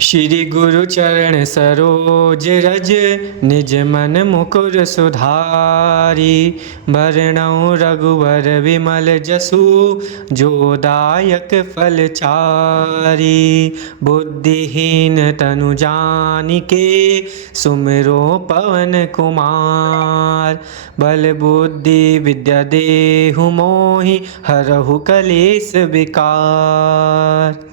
श्री गुरु चरण सरोज रज, निज मन मुकुर सुधारी। बरनउँ रघुवर विमल जसु, जो दायक फल चारि। बुद्धिहीन तनु जानिके, सुमिरो पवन कुमार। बल बुद्धि विद्या देहु मोहि, हरहु कलेस विकार।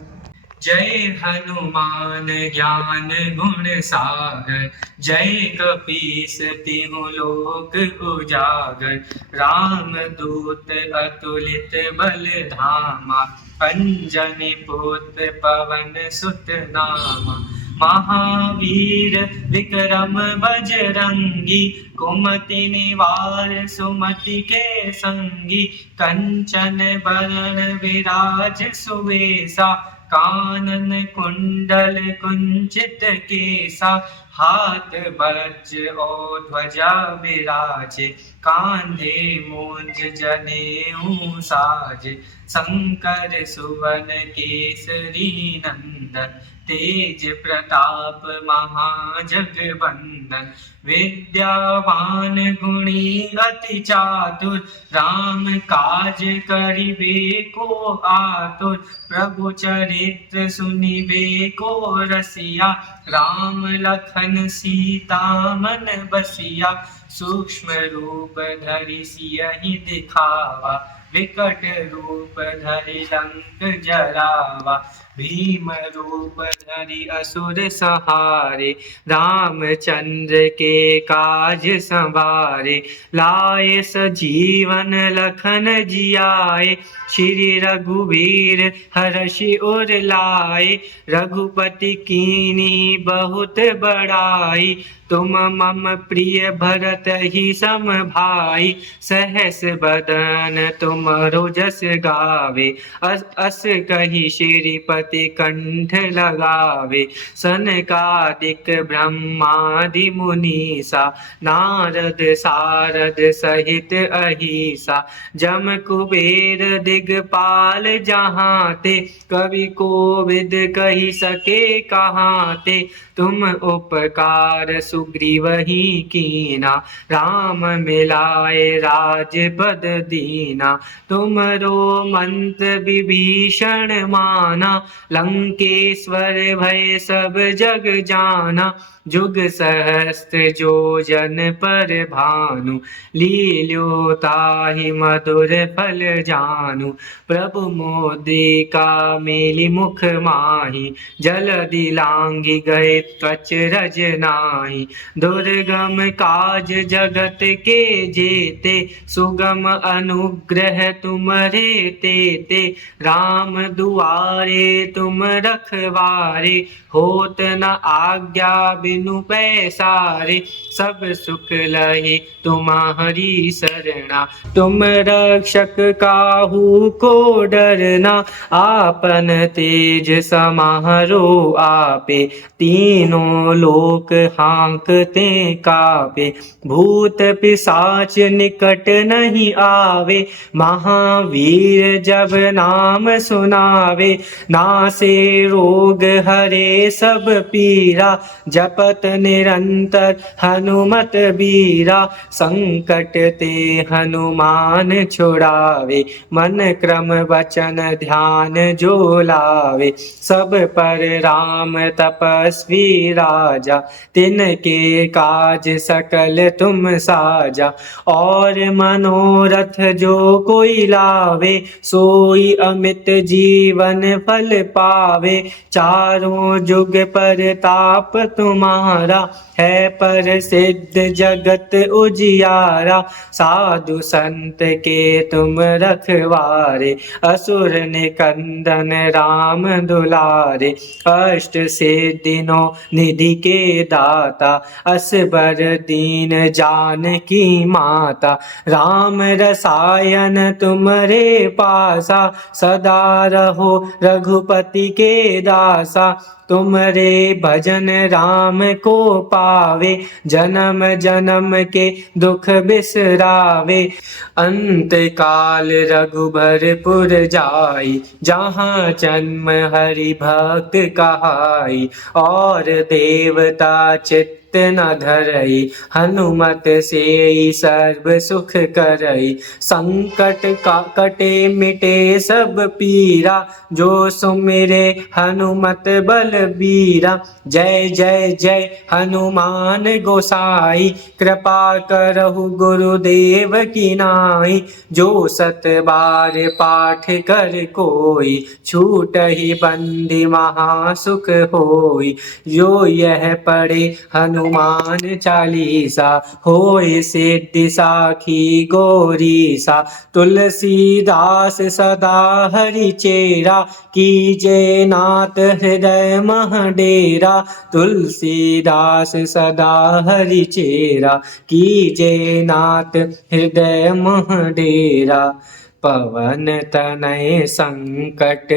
जय हनुमान ज्ञान गुण सागर, जय कपीस तिहु लोक उजागर। राम दूत अतुलित बल धामा, अंजनी पुत्र पवन सुत नामा। महावीर विक्रम बजरंगी, कुमति निवार सुमति के संगी। कंचन बरन विराज सुवेशा, कानन कुंडल कुंचित केसा। हाथ वज्र और ध्वजा विराजे, कांधे मूंज जनेऊ साजे। शंकर सुवन केसरी नंदन, तेज प्रताप महाजगवंदन। विद्यावान गुणी अति चातुर, राम काज करिबे को आतुर। प्रभु चरित्र सुनिबे को रसिया, राम लखन सीता मन बसिया। सूक्ष्म रूप धरि सियहि दिखावा, विकट रूप धरि लंक जरावा। भीम रूप धरि असुर संहारे, रामचंद्र के काज संवारे। लाए सजीवन लखन जियाए, श्री रघुवीर हर्षि उर लाए। रघुपति कीन्ही बहुत बड़ाई, तुम मम प्रिय भरत ही सम भाई। सहस बदन तुमरो जस गावे, अस कही श्रीपति कंठ लगावे। सनकादिक ब्रह्मादि मुनीसा, नारद सारद सहित अहिसा। जम कुबेर दिगपाल जहाते, कवि कोविद कहि सके कहाते। तुम उपकार सुग्रीवहि कीना, राम मिलाए राजपद दीना। तुमरो मंत्र विभीषण माना, लंकेश्वर भय सब जग जाना। जुग सहस्त्र जो जन पर भानु, लील्योताहि मधुर फल जानु। प्रभु मुद्रिका मेलि मुख माहि, जलधि लांघि गए त्वच रज नाहि। दुर्गम काज जगत के जेते, सुगम अनुग्रह तुम्हरे तेते। राम दुआरे तुम रखवारे, होत न आज्ञा बिनु पैसारे। सब सुख लहि तुम्हारी सरना, तुम रक्षक काहू को डरना। आपन तेज समारो आपे, तीनों लोक हांकते कापे। भूत पिशाच निकट नहीं आवे, महावीर जब नाम सुनावे। नासे रोग हरे सब पीरा, जपत निरंतर हनुमत बीरा। संकट ते हनुमान छुड़ावे, मन क्रम वचन ध्यान जो लावे। सब पर राम तपस्वी राजा, तिनके काज सकल तुम साजा। और मनोरथ जो कोई लावे, सोई अमित जीवन फल पावे। चारों जुग परताप तुम्हारा, है प्रसिद्ध जगत उजियारा। साधु संत के तुम रखवारे, असुर निकंदन राम दुलारे। अष्ट सिद्धि नौ निधि के दाता, असबर दीन जानकी माता। राम रसायन तुम्हरे पासा, सदा रहो रघुपति रघुपति के दासा, तुमरे भजन राम को पावे, जन्म जन्म के दुख बिसरावे। अंत काल रघुबरपुर जाई, जहाँ जन्म हरि भक्त कहाई। और देवता चित्त न धरई, हनुमत से सर्व सुख करई। संकट का कटे मिटे सब पीरा, जो सुमिरे हनुमत बलबीरा। जय जय जय हनुमान गोसाई, कृपा करहु गुरुदेव की नाई। जो सत बार पाठ कर कोई, छूटहि बंदी महासुख होई। जो यह पढ़े हनुमान चालीसा, होय सिद्धि साखी गौरीसा। तुलसीदास सदा हरि चेरा, कीजे नाथ हृदय मह डेरा। तुलसीदास सदा हरि चेरा, कीजे नाथ हृदय मह डेरा। पवन तनय संकट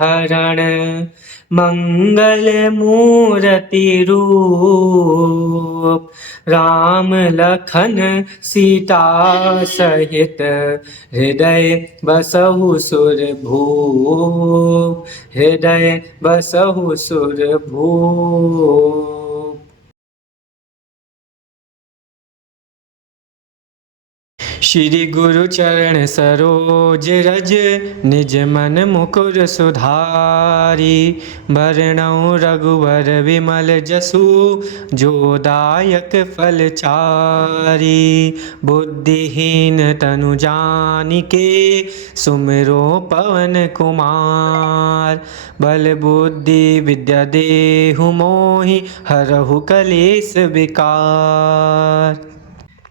हरण, मंगल मूर्ति रूप। राम लखन सीता सहित, हृदय बसहु सुरभूप। हृदय बसहु सुरभूप। श्री गुरु चरण सरोज रज, निज मन मुकुर सुधारी। बरनउँ रघुवर विमल जसु, जो दायक फल चारि। बुद्धिहीन तनु जानिके, सुमिरो पवन कुमार। बल बुद्धि विद्या देहु मोहि, हरहु कलेस विकार।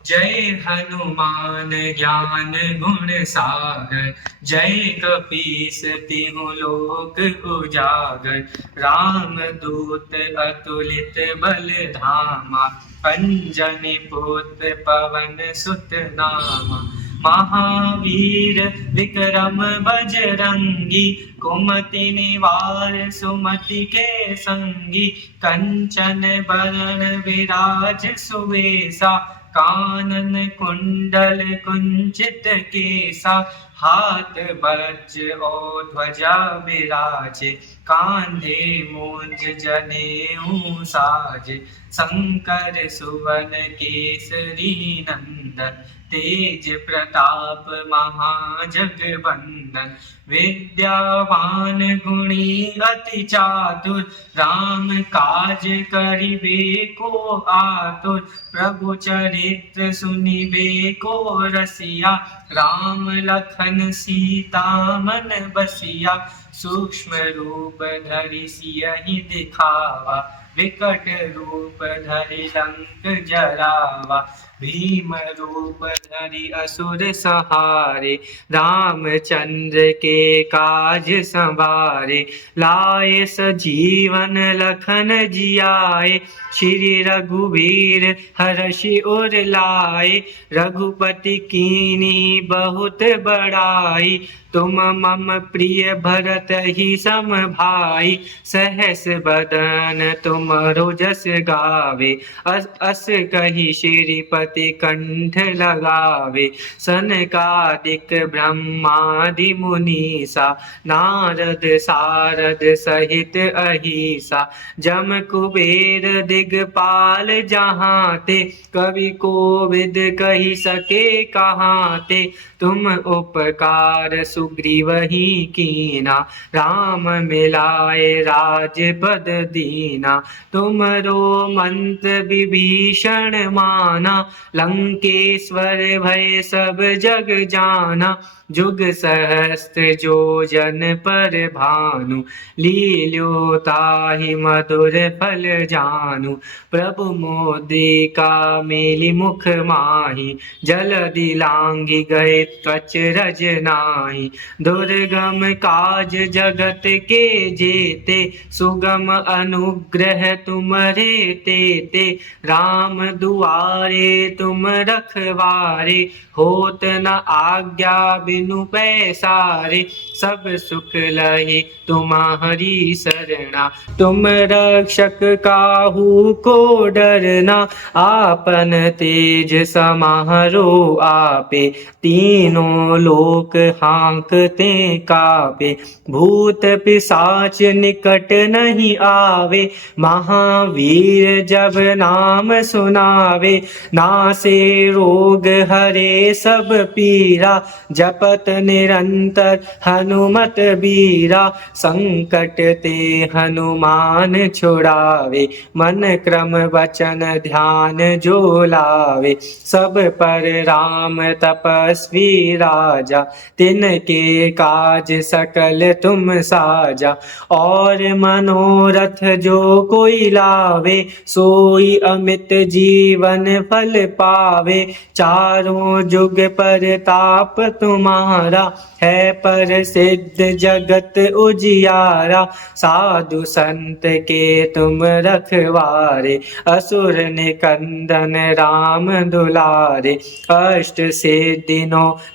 जय हनुमान ज्ञान गुण सागर, जय कपीस तिहु लोक उजागर। राम दूत अतुलित बल धामा, अंजनी पुत्र पवन सुत नामा। महावीर विक्रम बजरंगी, कुमति निवार सुमति के संगी। कंचन बरन विराज सुवेशा, कानन कुंडल कुंचित केसा। हाथ वज्र और ध्वजा विराजे, कांधे मूंज जनेऊ साजे। शंकर सुवन केसरी नंदन, तेज प्रताप महाजगवंदन। विद्यावान गुणी अति चातुर, राम काज करिबे को आतुर। प्रभु चरित्र सुनिबे को रसिया, राम लखन सीता मन बसिया। सूक्ष्म रूप धरि सियहि दिखावा, विकट रूप धरि लंक जरावा। भीम रूप धरि असुर संहारे, रामचंद्र के काज संवारे। लाए सजीवन लखन जियाए, श्री रघुवीर हर्षि उर लाए। रघुपति कीन्ही बहुत बड़ाई, तुम मम प्रिय भरत ही सम भाई। सहस बदन तुमरो जस गावे, अस कही श्रीपति कंठ लगावे। सनकादिक ब्रह्मादि मुनीसा, नारद सारद सहित अहिसा। जम कुबेर दिगपाल जहाँ ते, कवि कोविद कही सके कहाँ ते। तुम उपकार सुग्रीव ही कीना, राम मिलाए राजपद दीना। तुमरो मंत्र विभीषण माना, लंकेश्वर भय सब जग जाना। जुग सहस्त्र जो जन पर भानु, लील्यो ताहि मधुर फल जानु। प्रभु मोदिका मेलि मुख माहि, जलधि लांघि गए त्वच रज नाहि। दुर्गम काज जगत के जेते, सुगम अनुग्रह तुम्हरे तेते। राम दुआरे तुम रखवारे, होत न आज्ञा बिनु पैसारे, सब सुख लहे तुम्हारी शरणा, तुम रक्षक काहू को डरना, आपन तेज समारो आपे, तीनों लोक हाँकते कापे, भूत पिशाच निकट नहीं आवे, महावीर जब नाम सुनावे, नासे रोग हरे सब पीरा, जपत निरंतर हनुमत बीरा, संकट ते हनुमान छुड़ावे, मन क्रम वचन ध्यान जो लावे, सब पर राम तपस्वी राजा, तिनके काज सकल तुम साजा, और मनोरथ जो कोई लावे, सोई अमित जीवन फल पावे, चारों जुग परताप तुम्हारा, है पर सिद्ध जगत उजियारा, साधु संत के तुम रखवारे, असुर निकंदन राम दुलारे, अष्ट सिद्धियों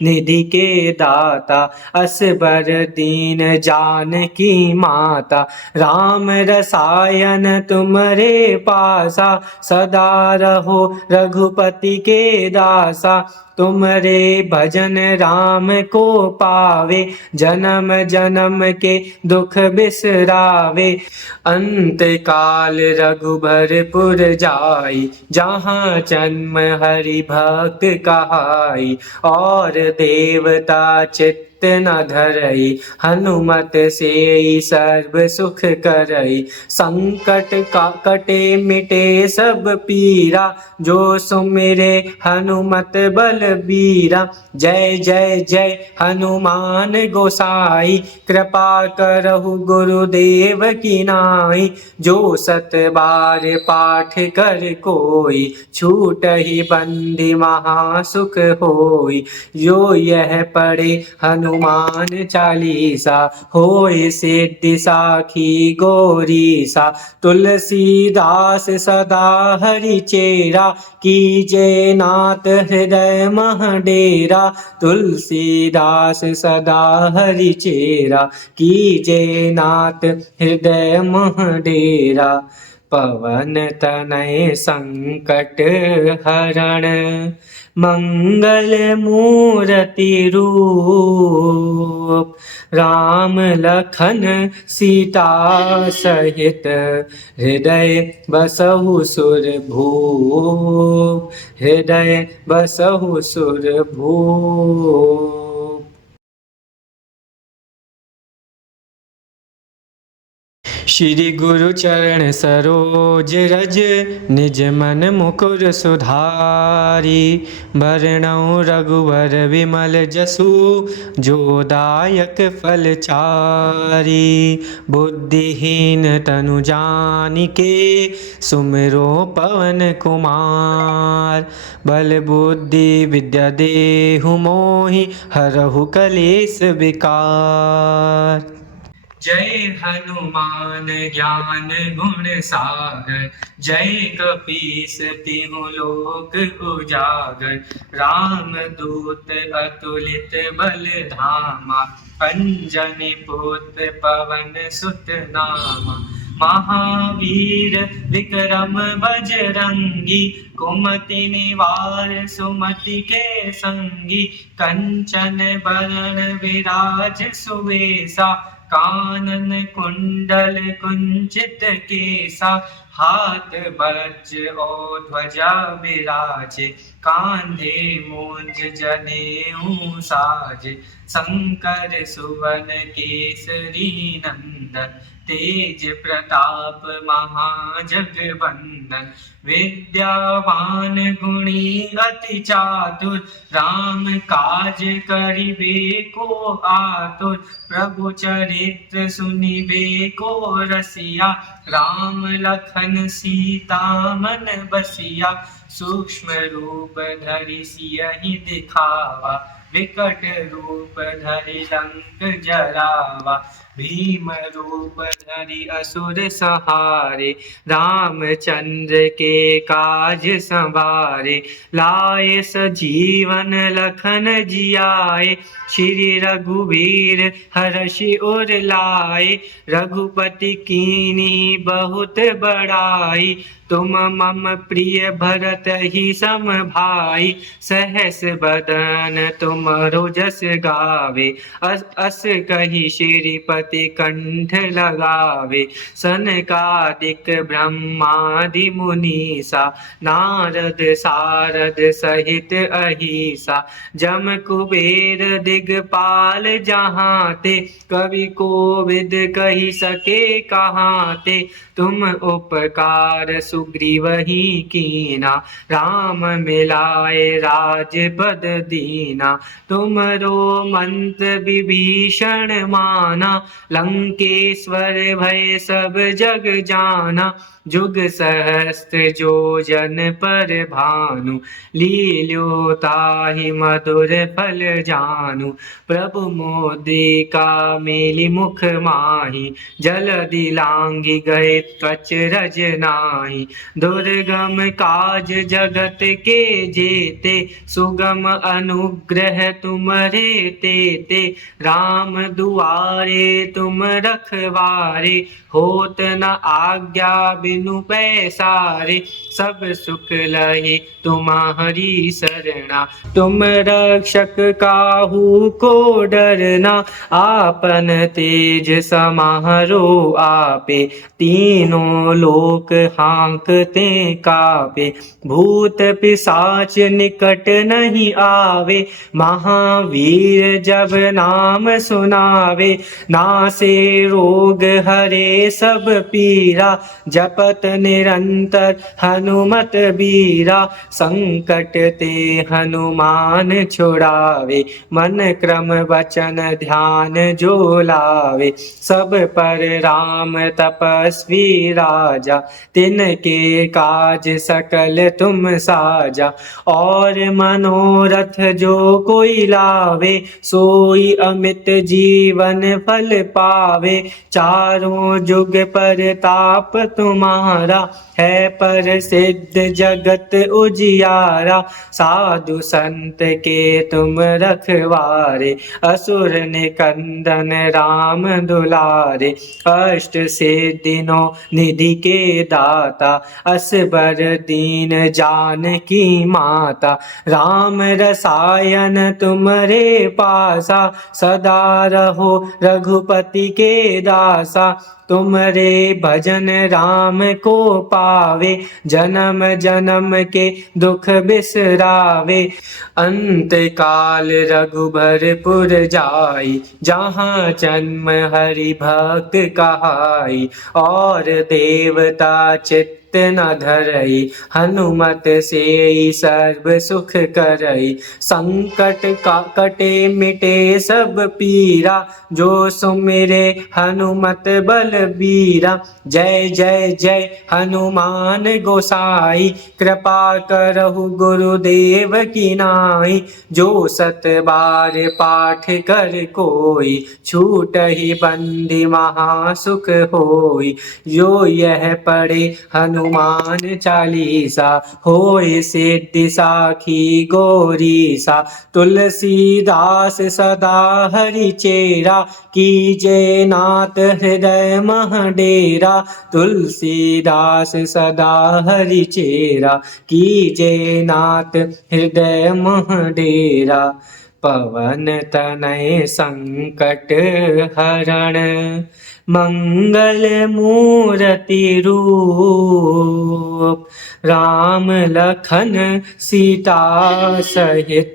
निधि के दाता, असबर दीन जानकी माता, राम रसायन तुम्हारे पासा, सदा रहो रघुपति के दासा, तुम्हारे भजन राम को पावे, जन्म जन्म के दुख बिसरावे, अंत काल रघुबरपुर जाई, जहाँ जन्म हरि भक्त कहाई, और देवता चित्त न धरई, हनुमत से सर्व सुख करई, संकट का कटे मिटे सब पीरा, जो सुमिरे हनुमत बलबीरा, जय जय जय हनुमान गोसाई, कृपा करहु गुरुदेव की नाई, जो सत बार पाठ कर कोई, छूटहि बंदी महासुख होई, जो यह पढ़े हनुमान चालीसा, होय सिद्धि साखी गौरीसा, तुलसीदास सदा हरि चेरा, कीजे नाथ हृदय मह डेरा, तुलसीदास सदा हरि चेरा, कीजे नाथ हृदय मह डेरा, पवन तनय संकट हरण, मंगल मूर्ति रूप, राम लखन सीता सहित, हृदय बसहु सुर भूप, हृदय बसहु सुर भूप। श्री गुरु चरण सरोज रज, निज मन मुकुर सुधारी, बरनउँ रघुवर विमल जसु, जो दायक फल चारि, बुद्धिहीन तनु जानिके, सुमिरो पवन कुमार, बल बुद्धि विद्या देहु मोहि, हरहु कलेश विकार। जय हनुमान ज्ञान गुण सागर, जय कपीस तिहु लोक उजागर, राम दूत अतुलित बल धामा, अंजनी पुत्र पवन सुत नामा, महावीर विक्रम बजरंगी, कुमति निवार सुमति के संगी, कंचन बरण विराज सुवेशा, कानन कुंडल कुंचित केसा, हाथ वज्र और ध्वजा विराजे, कांधे मूंज जनेऊ साजे, शंकर सुवन केसरी नंदन, तेज प्रताप महाजगवंदन, विद्यावान गुणी अति चातुर, राम काज करिबे को आतुर, प्रभु चरित्र सुनिबे को रसिया, राम लखन सीता मन बसिया, सूक्ष्म रूप धरि सियहि दिखावा, विकट रूप धरि लंक जरावा, भीम रूप धरि असुर संहारे, रामचंद्र के काज संवारे, लाए सजीवन लखन जियाए, श्री रघुवीर हर्षि उर लाए, रघुपति कीन्ही बहुत बड़ाई, तुम मम प्रिय भरत ही सम भाई, सहस बदन तुम जस गावे, अस कही श्रीपति कंठ लगावे, सनकादिक ब्रह्मादि मुनीसा, नारद सारद सहित अहिसा, जम कुबेर दिगपाल जहाँ ते, कवि कोविद कही सके कहाँ ते, तुम उपकार सुग्रीव ही कीना, राम मिलाए राजपद दीना, तुमरो मंत्र विभीषण माना, लंकेश्वर भय सब जग जाना, जुग सहस्त्र जो जन पर भानु, लील्योताहि मधुर फल जानु, प्रभु मोदिका मेलि मुख माहि, जलधि लांघि गए त्वच रज नाही, दुर्गम काज जगत के जेते, सुगम अनुग्रह तुम्हरे तेते, राम दुआरे तुम रखवारे, होत न आज्ञा बिनु पैसारे, सब सुख लहे तुम्हारी शरणा, तुम रक्षक काहू को डरना, आपन तेज समारो आपे, तीनों लोक हाँकते कापे, भूत पिशाच निकट नहीं आवे, महावीर जब नाम सुनावे, नासे रोग हरे सब पीरा, जपत निरंतर हनुमत बीरा, संकट ते हनुमान छुड़ावे, मन क्रम वचन ध्यान जो लावे, सब पर राम तपस्वी राजा, तिनके काज सकल तुम साजा, और मनोरथ जो कोई लावे, सोई अमित जीवन फल पावे, चारों जुग परताप तुम्हारा, है पर सिद्ध जगत उजियारा, साधु संत के तुम रखवारे, असुर निकंदन राम दुलारे, अष्ट सिद्धियों निधि के दाता, असबर दीन जानकी माता, राम रसायन तुमरे पासा, सदा रहो रघुपति के दासा, तुमरे भजन राम को पावे, जन्म जन्म के दुख बिसरावे, अंत काल रघुबरपुर जाई, जहाँ जन्म हरि भक्त कहाई, और देवता चित्त न धरई, हनुमत से सर्व सुख करई, संकट कटे मिटे सब पीरा, जो सुमिरे हनुमत बलबीरा, जय जय जय हनुमान गोसाई, कृपा करहु गुरुदेव की नाई, जो सत बार पाठ कर कोई, छूटहि बंदी महासुख होई, जो यह पढ़े हनुमान चालीसा, होय सिद्धि साखी गौरीसा, तुलसीदास सदा हरि चेरा, कीजे नाथ हृदय मह डेरा, तुलसीदास सदा हरि चेरा, कीजे नाथ हृदय मह डेरा, पवन तनय संकट हरण, मंगल मूर्ति रूप, राम लखन सीता सहित,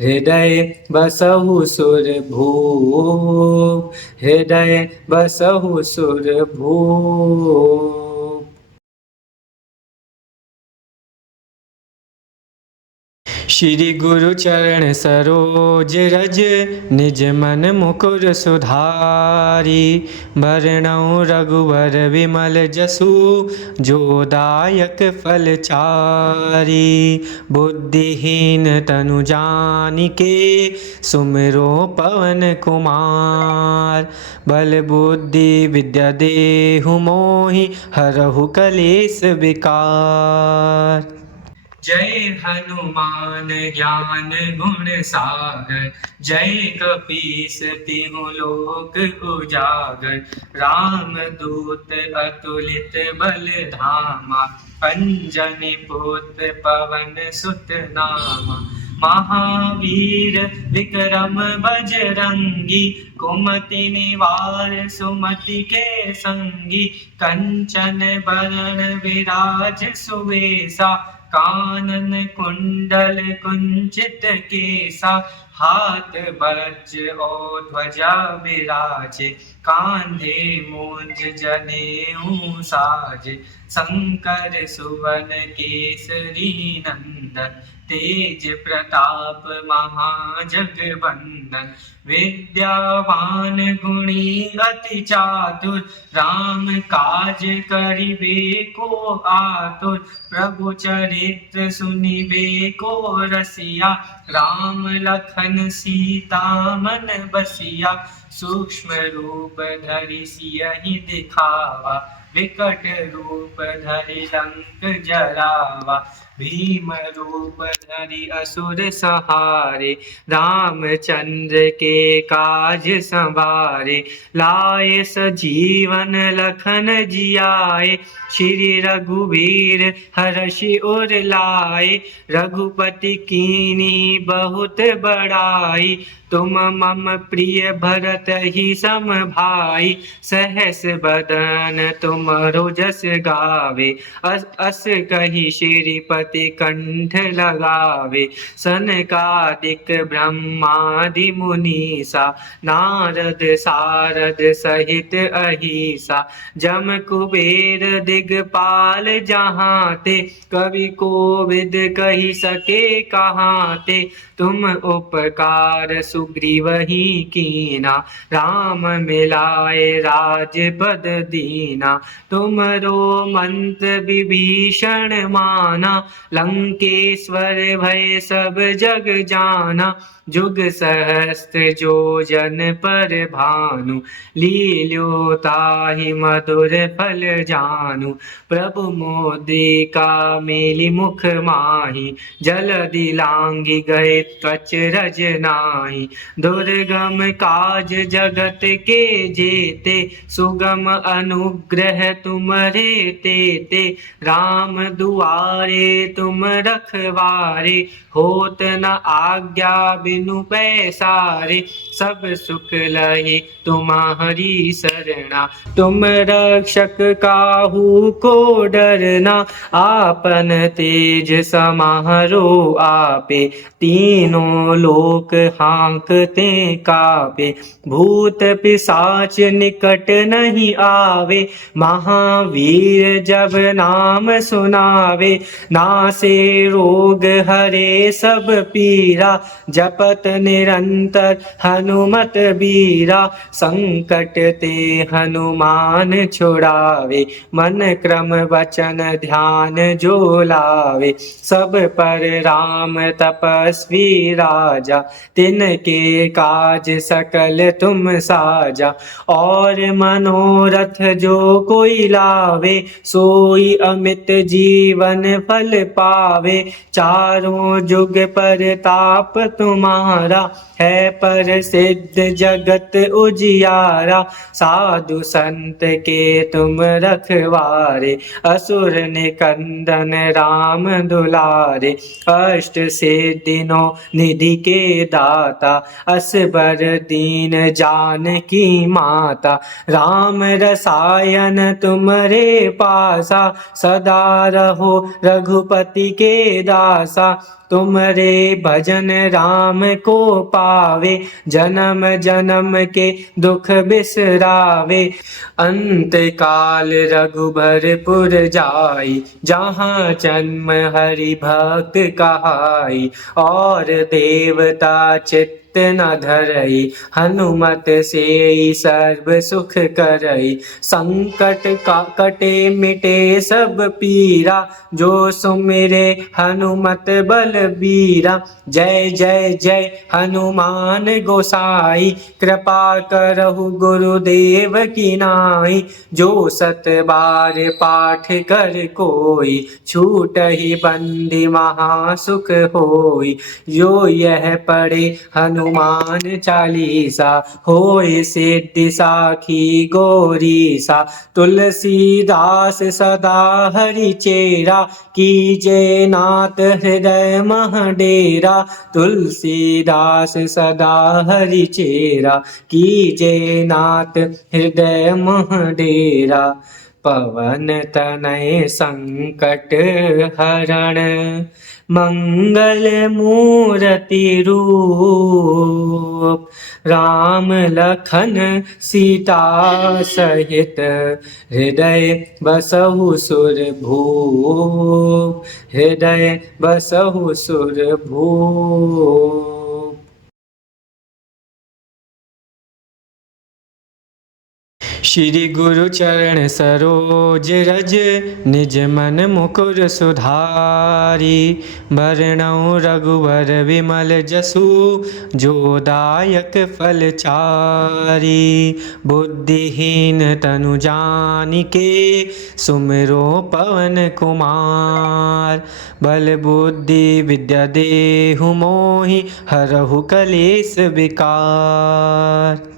हृदय बसहु सुर भूप, हृदय बसहु सुर भूप। श्री गुरु चरण सरोज रज निज मन मुकुर सुधारी। बरनउँ रघुवर विमल जसु जो दायक फल चारि। बुद्धिहीन तनु जानिके सुमिरो पवन कुमार। बल बुद्धि विद्या देहु मोहि हरहु कलेस विकार। जय हनुमान ज्ञान गुण सागर। जय कपीस तिहु लोक उजागर। राम दूत अतुलित बल धामा। अंजनी पुत्र पवन सुत नामा। महावीर विक्रम बजरंगी। कुमति निवार सुमति के संगी। कंचन बरन विराज सुवेशा। कानन कुंडल कुंचित केसा। हाथ वज्र और ध्वजा विराजे। कांधे मूंज जनेऊ साजे। शंकर सुवन केसरी नंदन। तेज प्रताप महाजगवंदन। विद्यावान गुणी अति चातुर। राम काज करिबे को आतुर। प्रभु चरित्र सुनिबे को रसिया। राम लखन सीता मन बसिया। सूक्ष्म रूप धरि सियहि दिखावा। विकट रूप धरि लंक जरावा। भीम रूप धरि असुर संहारे। रामचंद्र के काज संवारे। लाए सजीवन लखन जियाए। श्री रघुवीर हर्षि उर लाए। रघुपति कीन्ही बहुत बड़ाई। तुम मम प्रिय भरत ही सम भाई। सहस बदन तुमरो जस गावे। अस कही श्रीपति कंठ लगावे। सनकादिक ब्रह्मादि मुनीसा। नारद सारद सहित अहिसा। जम कुबेर दिगपाल जहाँ ते। कवि कोविद कही सके कहाँ ते। तुम उपकार सुग्रीवहि कीना। राम मिलाए राजपद दीना। तुमरो मंत्र विभीषण माना। लंकेश्वर भय सब जग जाना। जुग सहस्त्र जो जन पर भानु। लील्यो ताहि मधुर फल जानु। प्रभु मुद्रिका मेलि मुख माहि। जलधि लांघि गए त्वच रज नाहि। दुर्गम काज जगत के जेते। सुगम अनुग्रह तुम्हरे तेते। राम दुआरे तुम रखवारे। होत न आज्ञा बिनु पैसारे। सब सुख लहि तुम्हारी सरना। तुम रक्षक काहू को डरना। आपन तेज समारो आपे। तीनों लोक हाँकते कापे। भूत पिशाच निकट नहीं आवे। महावीर जब नाम सुनावे। नासे रोग हरे सब पीरा। जपत निरंतर हनुमत बीरा। संकट ते हनुमान छुड़ावे। मन क्रम वचन ध्यान जो लावे। सब पर राम तपस्वी राजा। तिनके काज सकल तुम साजा। और मनोरथ जो कोई लावे। सोई अमित जीवन फल पावे। चारों जुग परताप तुम्हारा। है पर सिद्ध जगत उजियारा। साधु संत के तुम रखवारे। असुर निकंदन राम दुलारे। अष्ट सिद्धि नौ निधि के दाता। दाता, असबर दीन जानकी माता। राम रसायन तुम्हारे पासा, सदा रहो रघुपति के दासा। तुम्हारे भजन राम को पावे, जन्म जन्म के दुख बिसरावे। अंत काल रघुबरपुर जाई, जहाँ जन्म हरि भक्त कहाई। और देवता चित्त न धरई, हनुमत से सर्व सुख करई। संकट कटे मिटे सब पीरा, जो सुमिरे हनुमत बलबीरा। जय जय जय हनुमान गोसाई, कृपा करहु गुरुदेव की नाई। जो सत बार पाठ कर कोई, छूटहि बंदी महासुख होई। जो यह पढ़े हनुमान चालीसा, होय सिद्धि साखी गौरीसा। तुलसीदास सदा हरि चेरा, कीजे नाथ हृदय मह डेरा। तुलसीदास सदा हरि चेरा, कीजे नाथ हृदय मह डेरा। पवन तनय संकट हरण, मंगल मूर्ति रूप। राम लखन सीता सहित, हृदय बसहु सुर भूप। हृदय बसहु सुर भूप। श्री गुरु चरण सरोज रज, निज मन मुकुर सुधारी। बरनउँ रघुवर विमल जसु, जो दायक फल चारि। बुद्धिहीन तनु जानिके, सुमिरो पवन कुमार। बल बुद्धि विद्या देहु मोहि, हरहु कलेस विकार।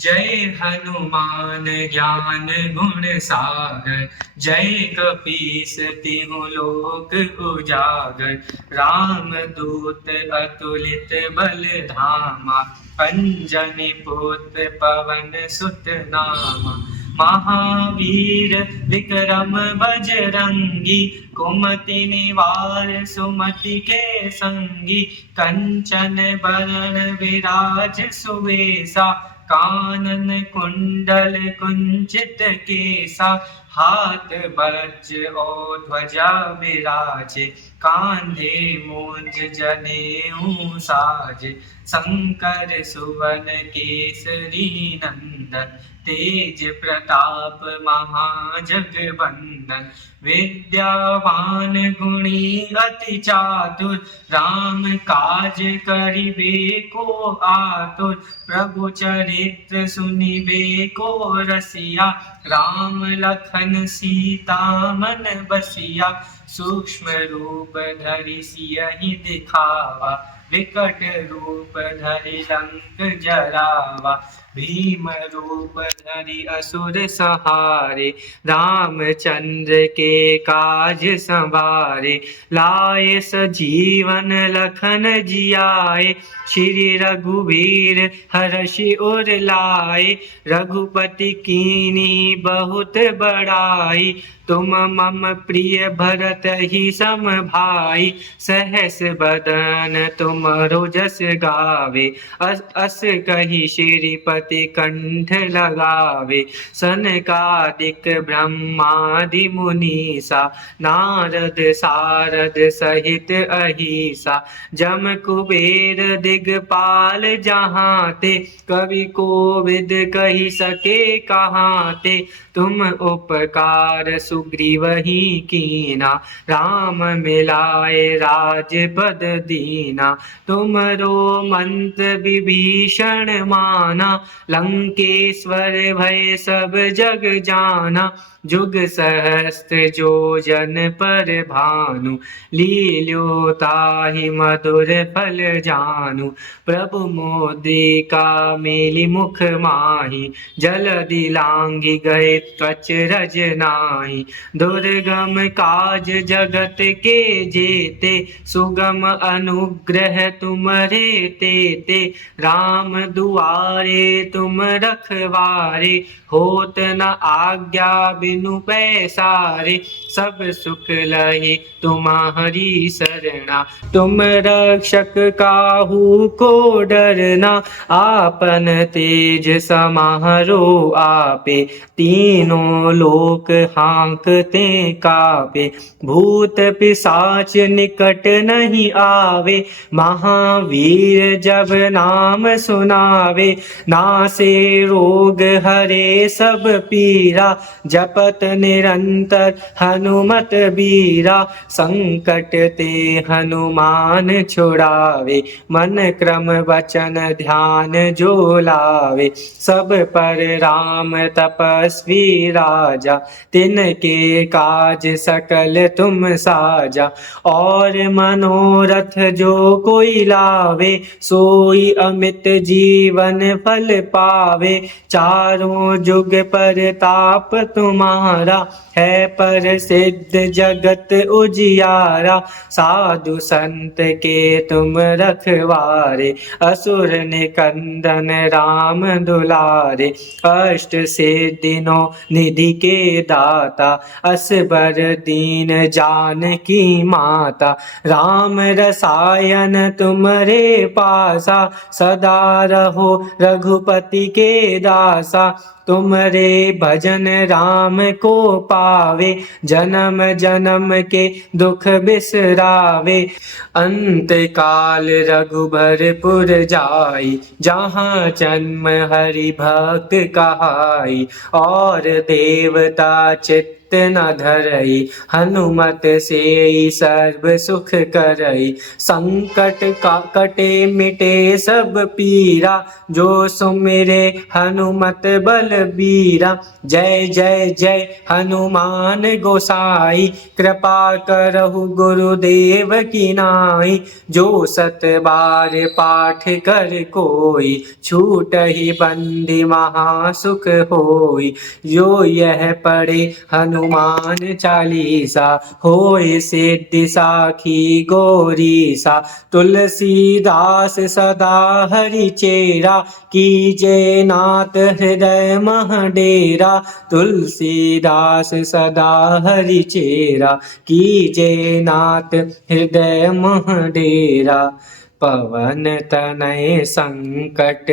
जय हनुमान ज्ञान गुण सागर, जय कपीस तिहु लोक उजागर। राम दूत अतुलित बल धामा, अंजनी पुत्र पवन सुत नामा। महावीर विक्रम बजरंगी, कुमति निवार सुमति के संगी। कंचन बरन विराज सुवेशा, कानन कुंडल कुंचित केसा। हाथ वज्र और ध्वजा विराजे, कांधे मूंज जनेऊ साजे। शंकर सुवन केसरी नंदन, तेज प्रताप महाजगवंदन। विद्यावान गुणी अति चातुर, राम काज करिबे को आतुर। प्रभु चरित्र सुनिबे को रसिया, राम लखन सीता मन बसिया। सूक्ष्म रूप धरि सियहि दिखावा, विकट रूप धरि लंक जरावा। भीम रूप धरि असुर संहारे, रामचंद्र के काज संवारे। लाए सजीवन लखन जियाए, श्री रघुवीर हर्षि उर लाए। रघुपति कीन्ही बहुत बड़ाई, तुम मम प्रिय भरत ही सम भाई। सहस बदन तुमरो जस गावे, अस कही श्रीपति कंठ लगावे। सनकादिक ब्रह्मादि मुनीसा, नारद सारद सहित अहिसा। जम कुबेर दिगपाल जहाँ ते, कवि कोविद कही सके कहाँ ते। तुम उपकार सुग्रीव ही कीना, राम मिलाए राजपद दीना। तुमरो मंत्र विभीषण माना, लंकेश्वर भय सब जग जाना। जुग सहस्त्र जो जन पर भानु, लील्यो ताहि मधुर फल जानु। प्रभु मोदिका मेलि मुख माहि, जलधि लांघि गए अचरज नाहि। दुर्गम काज जगत के जेते, सुगम अनुग्रह तुमरे तेते। राम दुआरे तुम रखवारे, होत न आज्ञा बिनु पैसारे। सब सुख लहे तुम्हारी सरना, तुम रक्षक काहू को डरना। आपन तेज समारो आपे, तीनों लोक हाँकते कापे। भूत पिशाच निकट नहीं आवे, महावीर जब नाम सुनावे। नासे रोग हरे सब पीरा, जपत निरंतर हनुमत बीरा। संकट ते हनुमान छुड़ावे, मन क्रम वचन ध्यान जो लावे। सब पर राम तपस्वी राजा, तिनके काज सकल तुम साजा। और मनोरथ जो कोई लावे, सोई अमित जीवन फल पावे। चारों जुग परताप तुम्हारा, है पर सिद्ध जगत उजियारा। साधु संत के तुम रखवारे, असुर निकंदन राम दुलारे। अष्ट सिद्धियों निधि के दाता, असबर दीन जानकी माता। राम रसायन तुमरे पासा, सदा रहो रघुपति के दासा। तुमरे भजन राम को पावे, जन्म जन्म के दुख बिसरावे। अंत काल रघुबरपुर जाई, जहाँ जन्म हरि भक्त कहाई। और देवता चित्त न धरई, हनुमत से सर्व सुख करई। संकट का कटे मिटे सब पीरा, जो सुमिरे हनुमत बलबीरा। जय जय जय हनुमान गोसाई, कृपा करहु गुरुदेव की नाई। जो सत बार पाठ कर कोई, छूटहि बंदी महासुख होई। जो यह पढ़े हनुमान चालीसा, होय सिद्धि साखी गौरीसा। तुलसीदास सदा हरि चेरा, कीजे नाथ हृदय मह डेरा। तुलसीदास सदा हरि चेरा, कीजे नाथ हृदय मह डेरा। पवन तनय संकट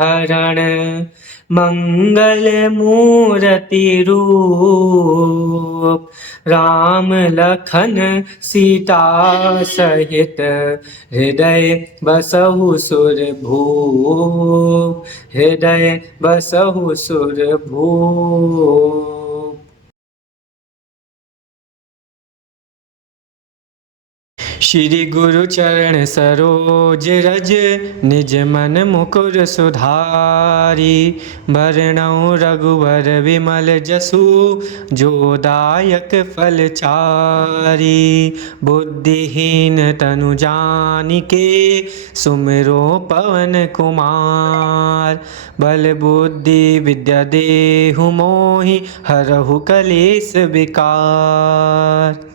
हरण, मंगल मूर्ति रूप। राम लखन सीता सहित, हृदय बसहु सुरभूप। हृदय बसहु सुरभूप। श्री गुरु चरण सरोज रज, निज मन मुकुर सुधारी। बरनउँ रघुवर विमल जसु, जो दायक फल चारि। बुद्धिहीन तनु जानिके, सुमिरो पवन कुमार। बल बुद्धि विद्या देहु मोहि, हरहु कलेस विकार।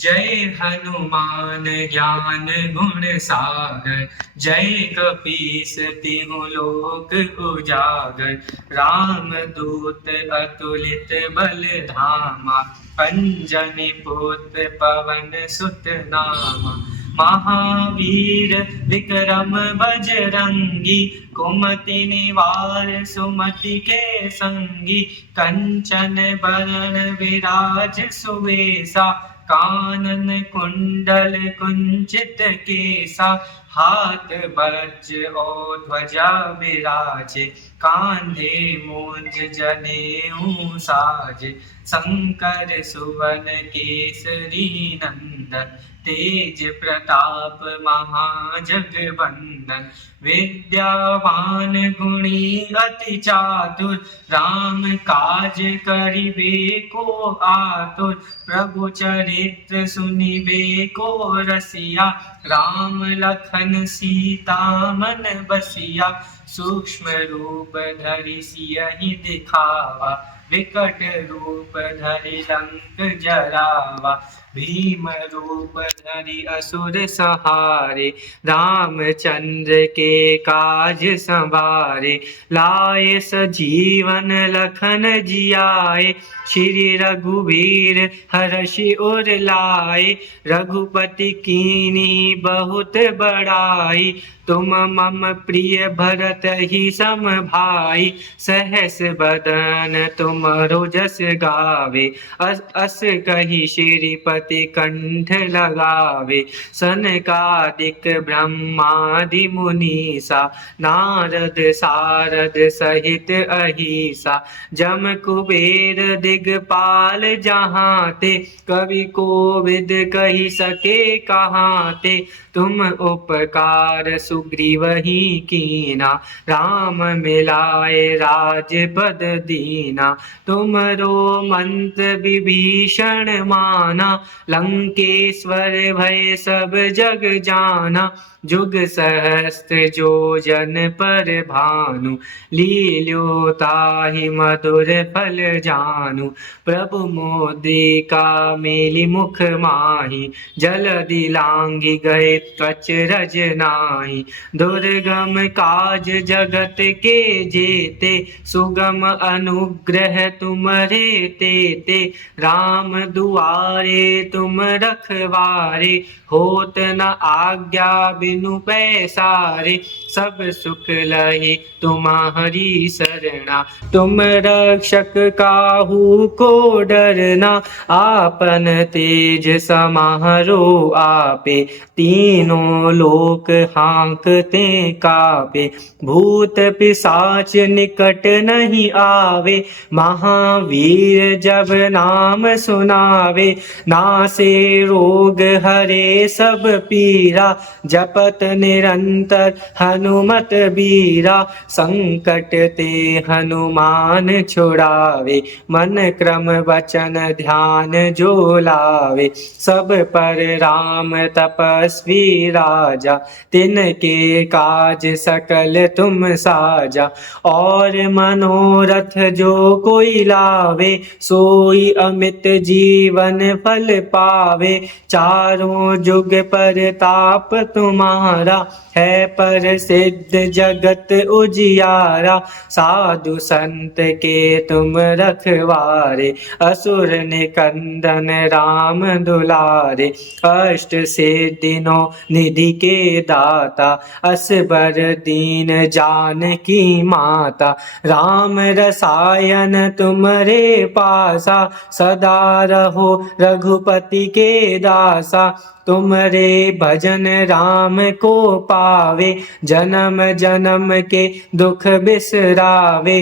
जय हनुमान ज्ञान गुण सागर, जय कपीस तिहु लोक उजागर। राम दूत अतुलित बल धामा, अंजनी पुत्र पवन सुत नामा। महावीर विक्रम बजरंगी, कुमति निवार सुमति के संगी। कंचन बरन विराज सुवेशा, कानन कुंडल कुंचित केसा। हाथ वज्र और ध्वजा विराजे, कांधे मूंज जनेऊ साजे। शंकर सुवन केसरी नंदन, तेज प्रताप महाजगवंदन। विद्यावान गुणी अति चातुर, राम काज करिबे को आतुर। प्रभु चरित्र सुनिबे को रसिया, राम लखन सीता मन बसिया। सूक्ष्म रूप धरि सियहि दिखावा, विकट रूप धरि लंक जरावा, भीम रूप धरि असुर संहारे, रामचंद्र के काज संवारे, लाए सजीवन लखन जियाए, श्री रघुवीर हर्षि उर लाए, रघुपति कीन्ही बहुत बड़ाई, तुम मम प्रिय भरत ही सम भाई, सहस बदन तुमरो जस गावे, अस कही श्रीपति कंठ लगावे, सनकादिक ब्रह्मादि मुनीसा, नारद सारद सहित अहिसा, जम कुबेर दिगपाल जहाँ ते, कवि कोविद कही सके कहाँ ते, तुम उपकार सुग्रीव ही कीना, राम मिलाए राजपद दीना, तुमरो मंत्र विभीषण माना, लंकेश्वर भय सब जग जाना, जुग सहस्त्र जो जन पर भानु, लील्यो ताहि मधुर फल जानु, प्रभु मोदिका मेलि मुख माहि, जलधि लांघि गए त्वच रज नाही, दुर्गम काज जगत के जेते, सुगम अनुग्रह तुम्हरे तेते, राम दुआरे तुम रखवारे, होत न आज्ञा बिनु पैसारे, सब सुख लहि तुम्हारी सरना, तुम रक्षक काहू को डरना, आपन तेज समारो आपे, तीनों लोक हाँकते कापे, भूत पिशाच निकट नहीं आवे, महावीर जब नाम सुनावे, नासे रोग हरे सब पीरा, जपत निरंतर हनुमत बीरा, संकट ते हनुमान छुड़ावे, मन क्रम वचन ध्यान जो लावे, सब पर राम तपस्वी राजा, तिनके काज सकल तुम साजा, और मनोरथ जो कोई लावे, सोई अमित जीवन फल पावे, चारों जुग पर ताप तुम्हारा, है पर सिद्ध जगत उजियारा, साधु संत के तुम रखवारे, असुर निकंदन राम दुलारे, अष्ट सिद्धियों निधि के दाता, असबर दीन जानकी माता, राम रसायन तुम्हारे पासा, सदा रहो रघुपति के दासा, तुमरे भजन राम को पावे, जन्म जन्म के दुख बिसरावे,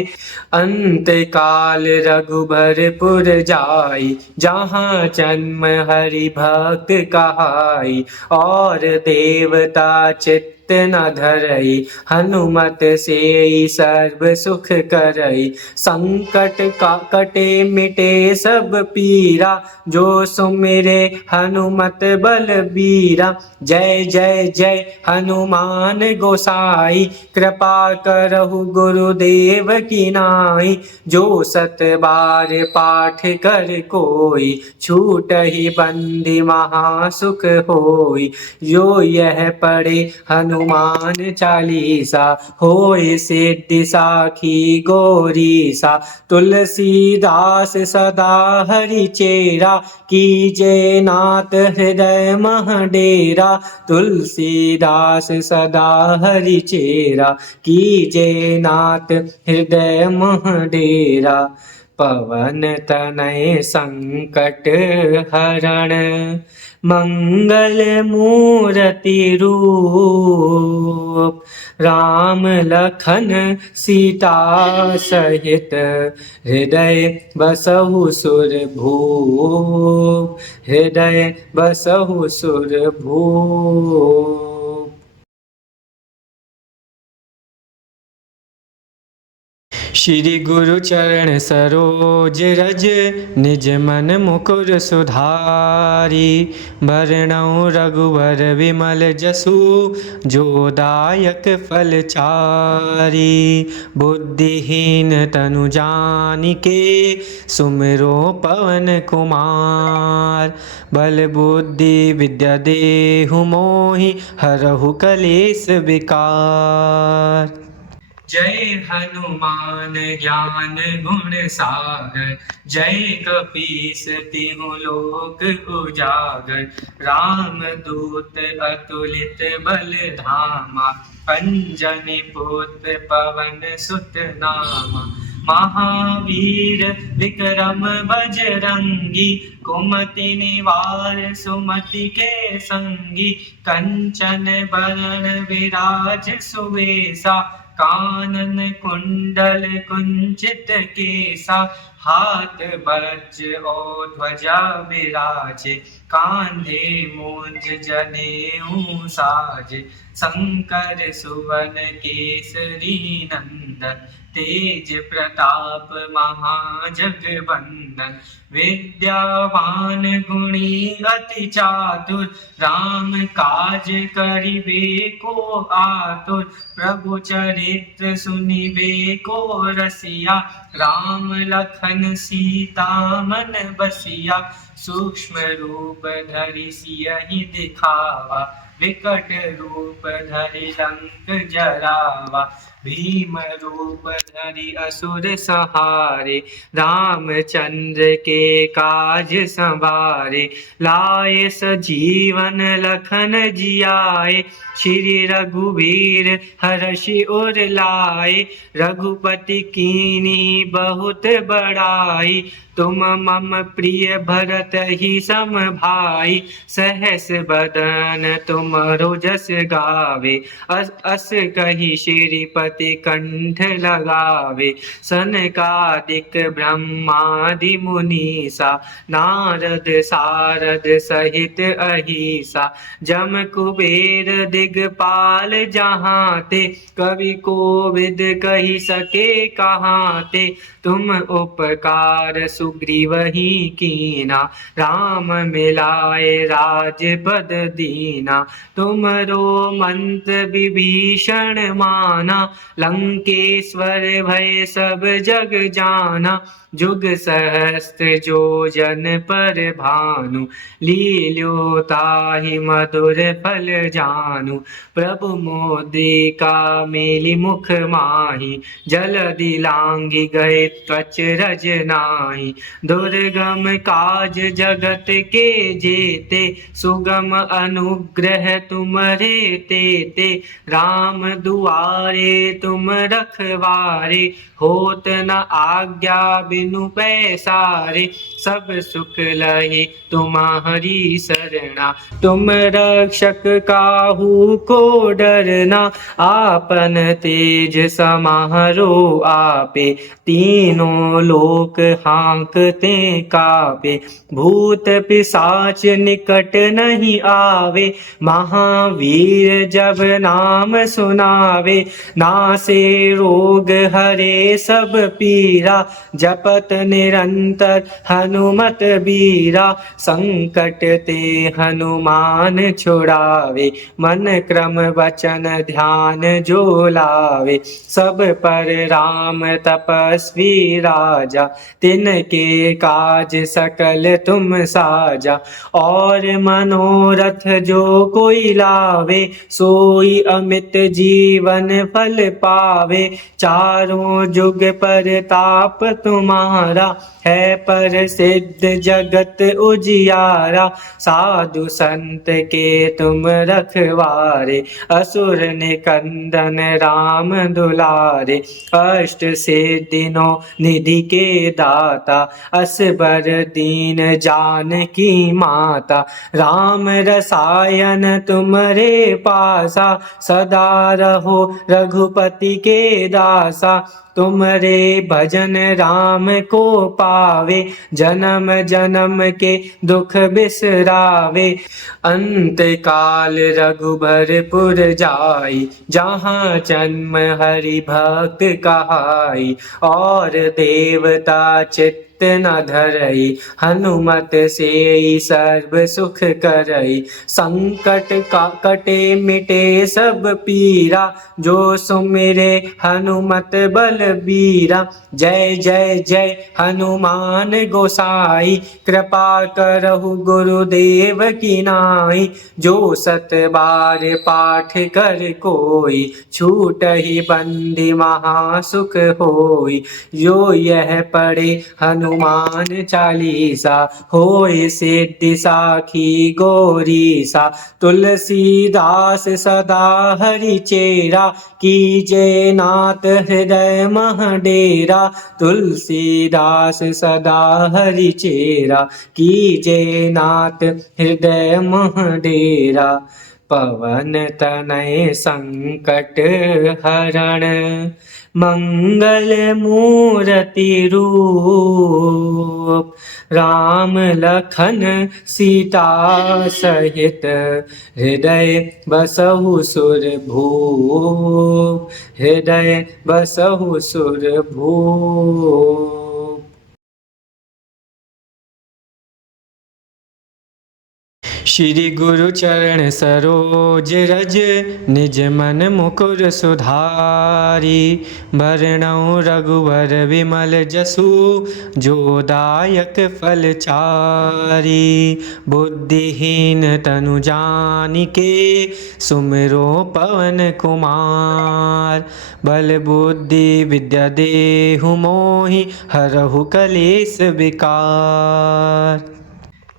अंत काल रघुबरपुर जाई, जहाँ जन्म हरि भक्त कहाई, और देवता चित्त न धरई, हनुमत से सर्व सुख करई, संकट का कटे मिटे सब पीरा, जो सुमिरे हनुमत बलबीरा, जय जय जय हनुमान गोसाई, कृपा करहु गुरुदेव की नाई, जो सत बार पाठ कर कोई, छूटहि बंदी महासुख होई, जो यह पढ़े हनुमान चालीसा, होय सिद्धि साखी गौरीसा, तुलसीदास सदा हरि चेरा, कीजे नाथ हृदय मह डेरा, तुलसीदास सदा हरि चेरा, कीजे नाथ हृदय मह डेरा, पवन तनय संकट हरण, मंगल मूर्ति रूप, राम लखन सीता सहित, हृदय बसहु सुर भूप, हृदय बसहु सुर भूप। श्री गुरु चरण सरोज रज निज मन मुकुर सुधारी। बरनउँ रघुवर विमल जसु जो दायक फल चारि। बुद्धिहीन तनु जानिके सुमिरो पवन कुमार। बल बुद्धि विद्या देहु मोहि हरहु कलेस विकार। जय हनुमान ज्ञान गुण सागर। जय कपीस तिहु लोक उजागर। राम दूत अतुलित बल धामा। अंजनी पुत्र पवन सुत नामा। महावीर विक्रम बजरंगी। कुमति निवार सुमति के संगी। कंचन बरण विराज सुवेशा। कानन कुंडल कुंचित केसा। हाथ वज्र और ध्वजा विराजे। कांधे मूंज जनेऊ साजे। शंकर सुवन केसरी नंदन। तेज प्रताप महाजगवंदन। विद्यावान गुणी अति चातुर। राम काज करिबे को आतुर। प्रभु चरित्र सुनिबे को रसिया। राम लखन सीता मन बसिया। सूक्ष्म रूप धरि सियहि दिखावा। विकट रूप धरि लंक जरावा। भीम रूप धरि असुर संहारे। रामचंद्र के काज संवारे। लाए सजीवन लखन जियाए। श्री रघुवीर हर्षि उर लाए। रघुपति कीन्ही बहुत बड़ाई। तुम मम प्रिय भरत ही सम भाई। सहस बदन तुमरो जस गावे। अस कही श्रीपति कंठ लगावे। सनकादिक ब्रह्मादि मुनीसा। नारद सारद सहित अहिसा। जम कुबेर दिगपाल जहाँ ते। कवि कोविद कही सके कहाँ ते। तुम उपकार सुग्रीव ही कीना। राम मिलाए राजपद दीना। तुमरो मंत्र विभीषण माना। लंकेश्वर भय सब जग जाना। जुग सहस्त्र जो जन पर भानु। लील्यो ताहि मधुर फल जानु। प्रभु मोदिका मेलि मुख माहि। जलधि लांघि गए त्वच रज नाही। दुर्गम काज जगत के जेते। सुगम अनुग्रह तुम्हरे तेते। राम दुआरे तुम रखवारे। होत न आज्ञा बिनु पैसारे। सब सुख लहे तुम्हारी सरना। तुम रक्षक काहू को डरना। आपन तेज समारो आपे। तीनों लोक हाँकते कापे। भूत पिशाच निकट नहीं आवे। महावीर जब नाम सुनावे। नासे रोग हरे सब पीरा। जपत निरंतर हनुमत बीरा। संकट ते हनुमान छुड़ावे। मन क्रम वचन ध्यान जो लावे। सब पर राम तपस्वी राजा। तिनके काज सकल तुम साजा। और मनोरथ जो कोई लावे। सोई अमित जीवन फल पावे। चारों जुग परताप तुम्हारा। है पर सिद्ध जगत उजियारा। साधु संत के तुम रखवारे। असुर निकंदन राम दुलारे। अष्ट सिद्धि नौ निधि के दाता। असबर दीन जानकी माता। राम रसायन तुमरे पासा। सदा रहो रघुपति के दासा। तुमरे भजन राम को पावे, जन्म जन्म के दुख बिसरावे। अंत काल रघुबरपुर जाई, जहाँ जन्म हरि भक्त कहाई। और देवता चित्त न धरई, हनुमत से सर्व सुख करई। संकट का कटे मिटे सब पीरा, जो सुमिरे हनुमत बलबीरा। जय जय जय हनुमान गोसाई, कृपा करहु गुरुदेव की नाई। जो सत बार पाठ कर कोई, छूटहि बंदी महासुख होई। जो यह पढ़े हनुमान चालीसा, होय सिद्धि साखी गौरीसा। तुलसीदास सदा हरि चेरा, कीजे नाथ हृदय मह डेरा। तुलसीदास सदा हरि चेरा, कीजे नाथ हृदय मह डेरा। पवन तनय संकट हरण, मंगल मूर्ति रूप। राम लखन सीता सहित, हृदय बसहु सुरभूप। हृदय बसहु सुरभूप। श्री गुरु चरण सरोज रज, निज मन मुकुर सुधारी। बरनउँ रघुवर विमल जसु, जो दायक फल चारि। बुद्धिहीन तनु जानिके, सुमिरो पवन कुमार। बल बुद्धि विद्या देहु मोहि, हरहु कलेस विकार।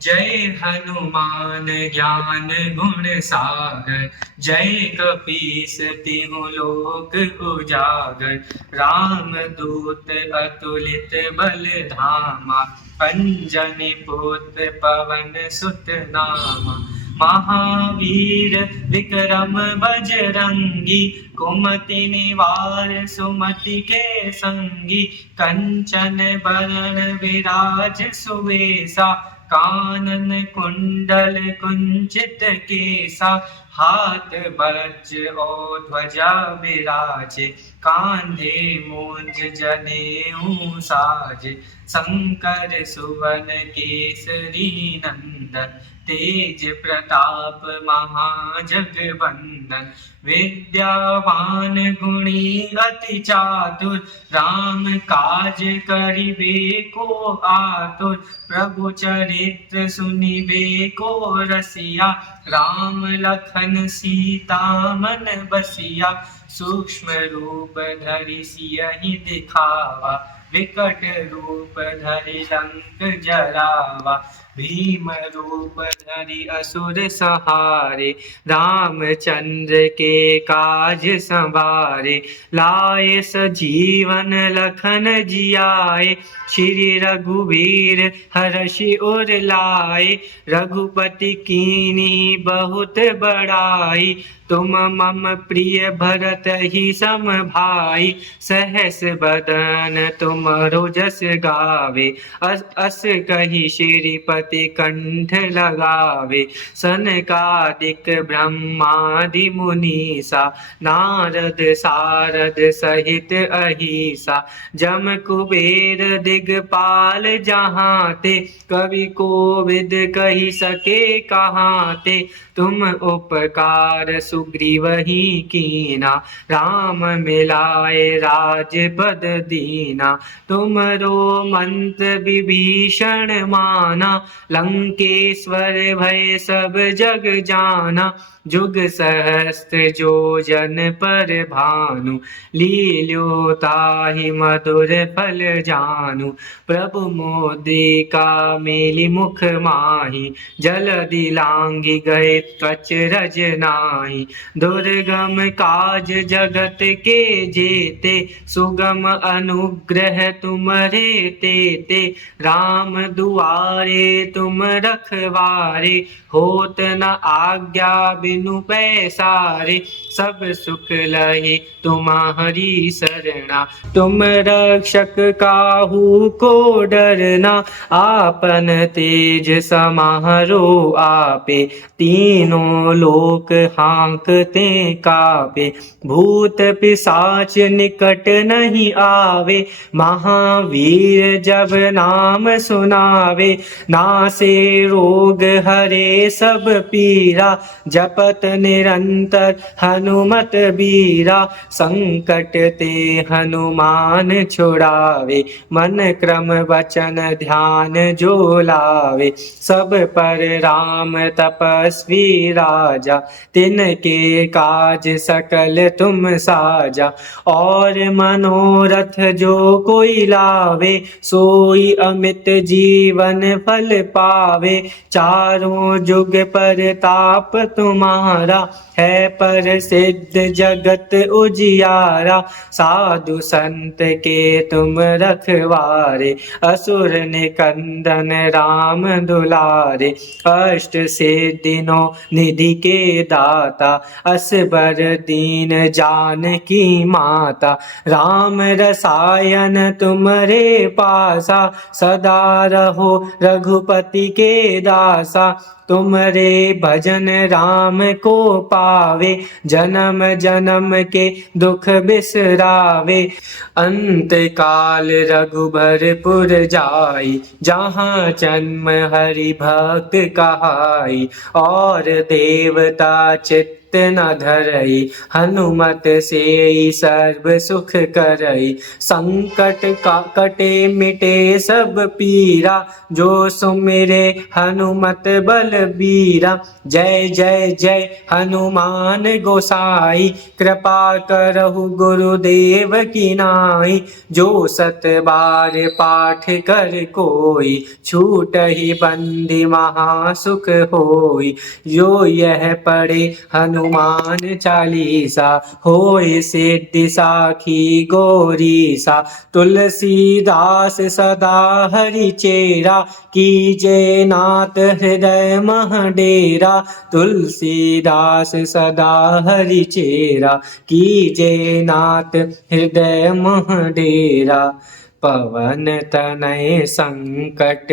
जय हनुमान ज्ञान गुण सागर, जय कपीस तिहु लोक उजागर। राम दूत अतुलित बल धामा, अंजनी पुत्र पवन सुत नामा। महावीर विक्रम बजरंगी, कुमति निवार सुमति के संगी। कंचन बरन विराज सुवेशा, कानन कुंडल कुंचित केसा। हाथ वज्र और ध्वजा विराजे, कांधे मूंज जनेऊ साजे। शंकर सुवन केसरी नंदन, तेज प्रताप महाजगवंदन। विद्यावान गुणी अति चातुर, राम काज करिबे को आतुर। प्रभु चरित्र सुनिबे को रसिया, राम लखन सीता मन बसिया। सूक्ष्म रूप धरि सियहि दिखावा, विकट रूप धरि लंक जरावा। भीम रूप धरि असुर संहारे, रामचंद्र के काज संवारे। लाए सजीवन लखन जियाए, श्री रघुवीर हर्षि उर लाए। रघुपति कीन्ही बहुत बड़ाई, तुम मम प्रिय भरत ही सम भाई। सहस बदन तुमरो जस गावे, अस कही श्रीपति कंठ लगावे। सनकादिक ब्रह्मादि मुनीसा, नारद सारद सहित अहिसा। जम कुबेर दिगपाल जहाँ ते, कवि कोविद कही सके कहाँ ते। तुम उपकार सुग्रीव ही कीना, राम मिलाए राजपद दीना। तुमरो मंत्र विभीषण माना, लंकेश्वर भय सब जग जाना। जुग सहस्त्र जो जन पर भानु, लील्यो ताहि मधुर फल जानु। प्रभु मोदिका मेलि मुख माहि, जलधि लांघि गए त्वच रज नाहि। दुर्गम काज जगत के जेते, सुगम अनुग्रह तुमरे तेते। राम दुआरे तुम रखवारे, होत न आज्ञा बिनु पैसारे। सब सुख लहे तुम्हारी शरणा, तुम रक्षक काहू को डरना। आपन तेज समारो आपे, तीनों लोक हाँकते कापे। भूत पिशाच निकट नहीं आवे, महावीर जब नाम सुनावे। नासे रोग हरे सब पीरा, जपत निरंतर हनुमत बीरा। संकट ते हनुमान छुड़ावे, मन क्रम वचन ध्यान जो लावे। सब पर राम तपस्वी राजा, तिनके काज सकल तुम साजा। और मनोरथ जो कोई लावे, सोई अमित जीवन फल पावे। चारों जुग परताप तुम्हारा, है पर सिद्ध जगत उजियारा। साधु संत के तुम रखवारे, असुर निकंदन राम दुलारे। अष्ट सिद्धियों निधि के दाता, असबर दीन जानकी माता। राम रसायन तुमरे पासा, सदा रहो रघुपति के दासा। तुमरे भजन राम को पावे, जन्म जन्म के दुख बिसरावे। अंत काल रघुबरपुर जाई, जहाँ जन्म हरि भक्त कहाई। और देवता चित्त न धरई, हनुमत से सर्व सुख करई। संकट कटे मिटे सब पीरा, जो सुमिरे हनुमत बलबीरा। जय जय जय हनुमान गोसाई, कृपा करहु गुरुदेव की नाई। जो सत बार पाठ कर कोई, छूटहि बंदी महासुख होई। जो यह पढ़े हनुमान चालीसा, होय सिद्धि साखी गौरीसा। तुलसीदास सदा हरि चेरा, कीजे नाथ हृदय मह डेरा। तुलसीदास सदा हरि चेरा, कीजे नाथ हृदय मह डेरा। पवन तनय संकट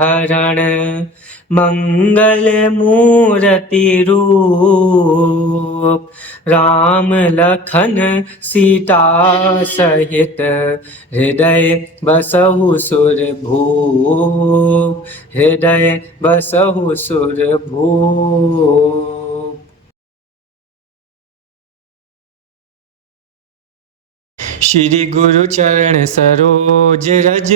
हरण, मंगल मूर्ति रूप। राम लखन सीता सहित, हृदय बसहु सुरभूप। हृदय बसहु सुरभूप। श्री गुरु चरण सरोज रज,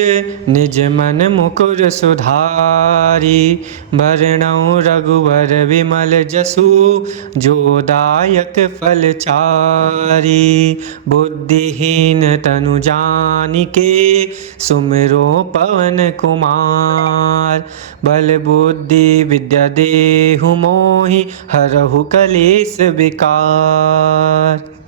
निज मन मुकुर सुधारी। बरनउँ रघुवर विमल जसु, जो दायक फल चारि। बुद्धिहीन तनु जानिके, सुमिरो पवन कुमार। बल बुद्धि विद्या देहु मोहि, हरहु कलेस विकार।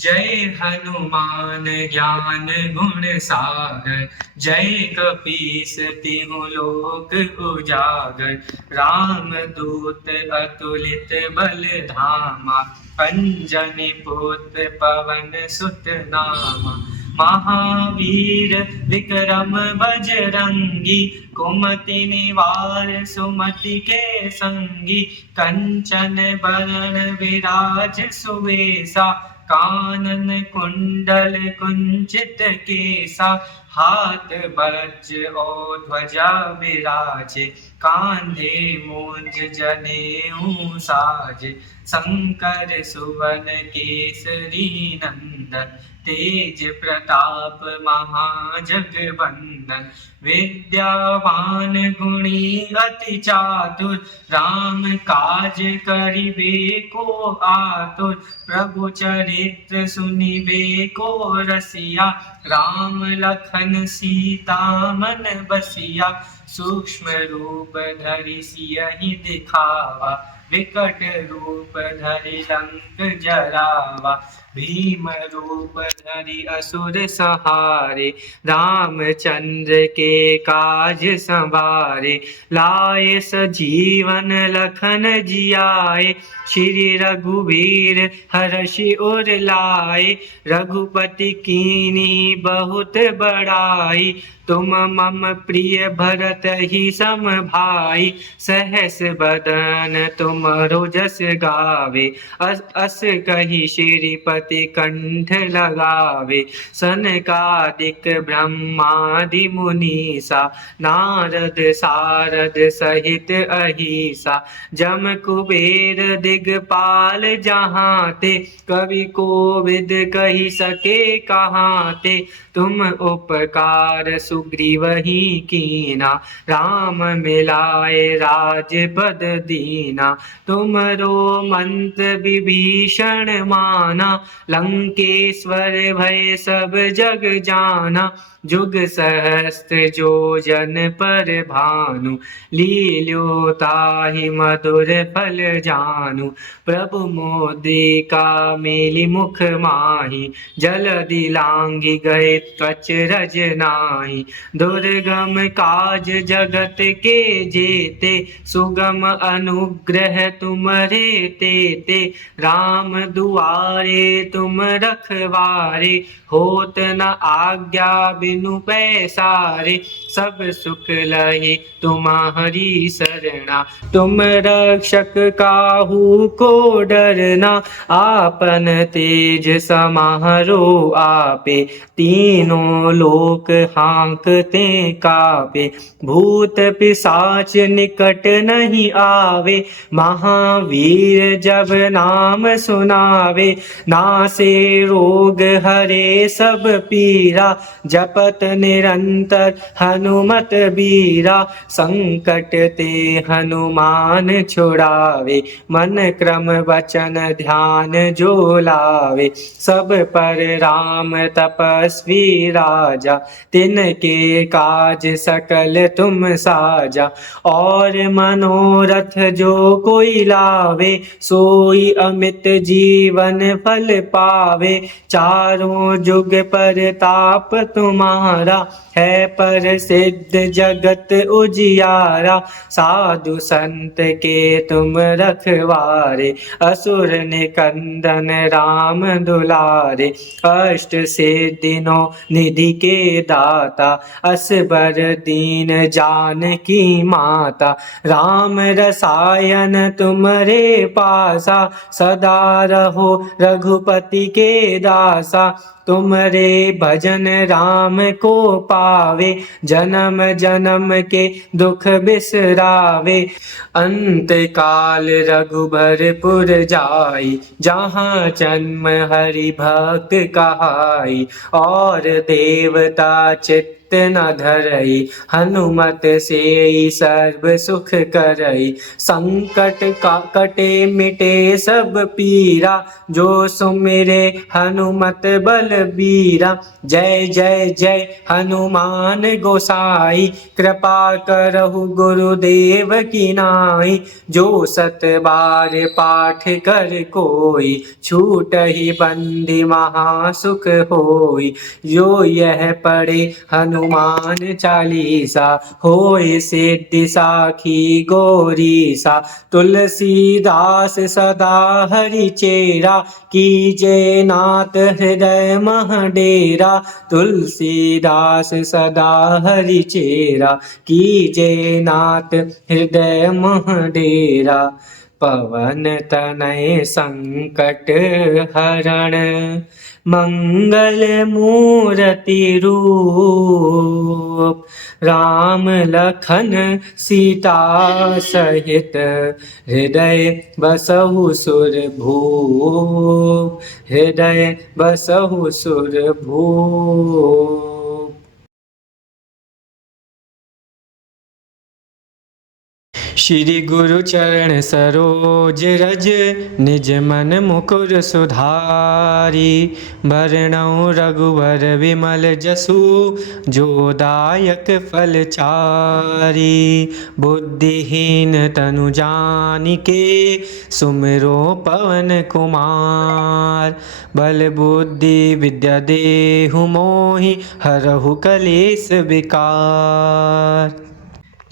जय हनुमान ज्ञान गुण सागर, जय कपीस तिहु लोक उजागर। राम दूत अतुलित बल धामा, अंजनी पुत्र पवन सुत नामा। महावीर विक्रम बजरंगी, कुमति निवार सुमति के संगी। कंचन बरन विराज सुवेशा, कानन कुंडल कुंचित केसा। हाथ वज्र और ध्वजा विराजे, कांधे मूंज जनेऊ साजे। शंकर सुवन केसरी नंदन, तेज प्रताप महाजगवंदन। विद्यावान गुणी अति चातुर, राम काज करिबे को आतुर। प्रभु चरित्र सुनिबे को रसिया, राम लखन सीता मन बसिया। सूक्ष्म रूप धरि सियहि दिखावा, विकट रूप धरि लंक जरावा। भीम रूप धरि असुर संहारे, रामचंद्र के काज संवारे। लाए सजीवन लखन जियाए, श्री रघुवीर हर्षि उर लाए। रघुपति कीन्ही बहुत बड़ाई, तुम मम प्रिय भरत ही सम भाई। सहस बदन तुमरो जस गावे, अस कही श्रीपति कंठ लगावे। सनकादिक ब्रह्मादि मुनीसा, नारद सारद सहित अहिसा। जम कुबेर दिगपाल जहाँ ते, कवि कोविद कही सके कहाँ ते। तुम उपकार सुग्रीव ही कीना, राम मिलाए राजपद दीना। तुमरो मंत्र विभीषण माना, लंकेश्वर भय सब जग जाना। जुग सहस्त्र जो जन पर भानु, लील्यो ताहि मधुर फल जानु। प्रभु मोदिका मेलि मुख माहि, जलधि लांघि गए त्वच रज नाहि। दुर्गम काज जगत के जेते, सुगम अनुग्रह तुमरे तेते। राम दुआरे तुम रखवारे, होत न आज्ञा बिनु पैसारे। सब सुख लहे तुम्हारी सरना, तुम रक्षक काहू को डरना। आपन तेज समारो आपे, तीनों लोक हाँकते कापे। भूत पिशाच निकट नहीं आवे, महावीर जब नाम सुनावे। नासे रोग हरे सब पीरा, जपत निरंतर हनुमत बीरा। संकट ते हनुमान छुड़ावे, मन क्रम वचन ध्यान जो लावे। सब पर राम तपस्वी राजा, तिनके काज सकल तुम साजा। और मनोरथ जो कोई लावे, सोई अमित जीवन फल पावे। चारों जुग परताप तुम्हारा, है प्रसिद्ध जगत उजियारा। साधु संत के तुम रखवारे, असुर निकंदन राम दुलारे। अष्ट सिद्धियों निधि के दाता, असबर दीन जानकी माता। राम रसायन तुमरे पासा, सदा रहो रघुपति के दासा। तुमरे भजन राम को पावे, जन्म जन्म के दुख बिसरावे। अंत काल रघुबरपुर जाई, जहाँ जन्म हरि भक्त कहाई। और देवता चित्त न धरई, हनुमत से सर्व सुख करई। संकट कटे मिटे सब पीरा, जो सुमिरे हनुमत बलबीरा। जय जय जय हनुमान गोसाई, कृपा करहु गुरुदेव की नाई। जो सत बार पाठ कर कोई, छूटहि बंदी महासुख होई। जो यह पढ़े हनुमान चालीसा, होय सिद्धि साखी गौरीसा। तुलसीदास सदा हरि चेरा, कीजे नाथ हृदय मह डेरा। तुलसीदास सदा हरि चेरा, कीजे नाथ हृदय मह डेरा। पवन तनय संकट हरण, मंगल मूर्ति रूप। राम लखन सीता सहित, हृदय बसहु सुर भूप। हृदय बसहु सुर भूप। श्री गुरु चरण सरोज रज निज मन मुकुर सुधारी। बरनउँ रघुवर विमल जसु जो दायक फल चारि। बुद्धिहीन तनु जानिके सुमिरो पवन कुमार। बल बुद्धि विद्या देहु मोहि हरहु कलेस विकार।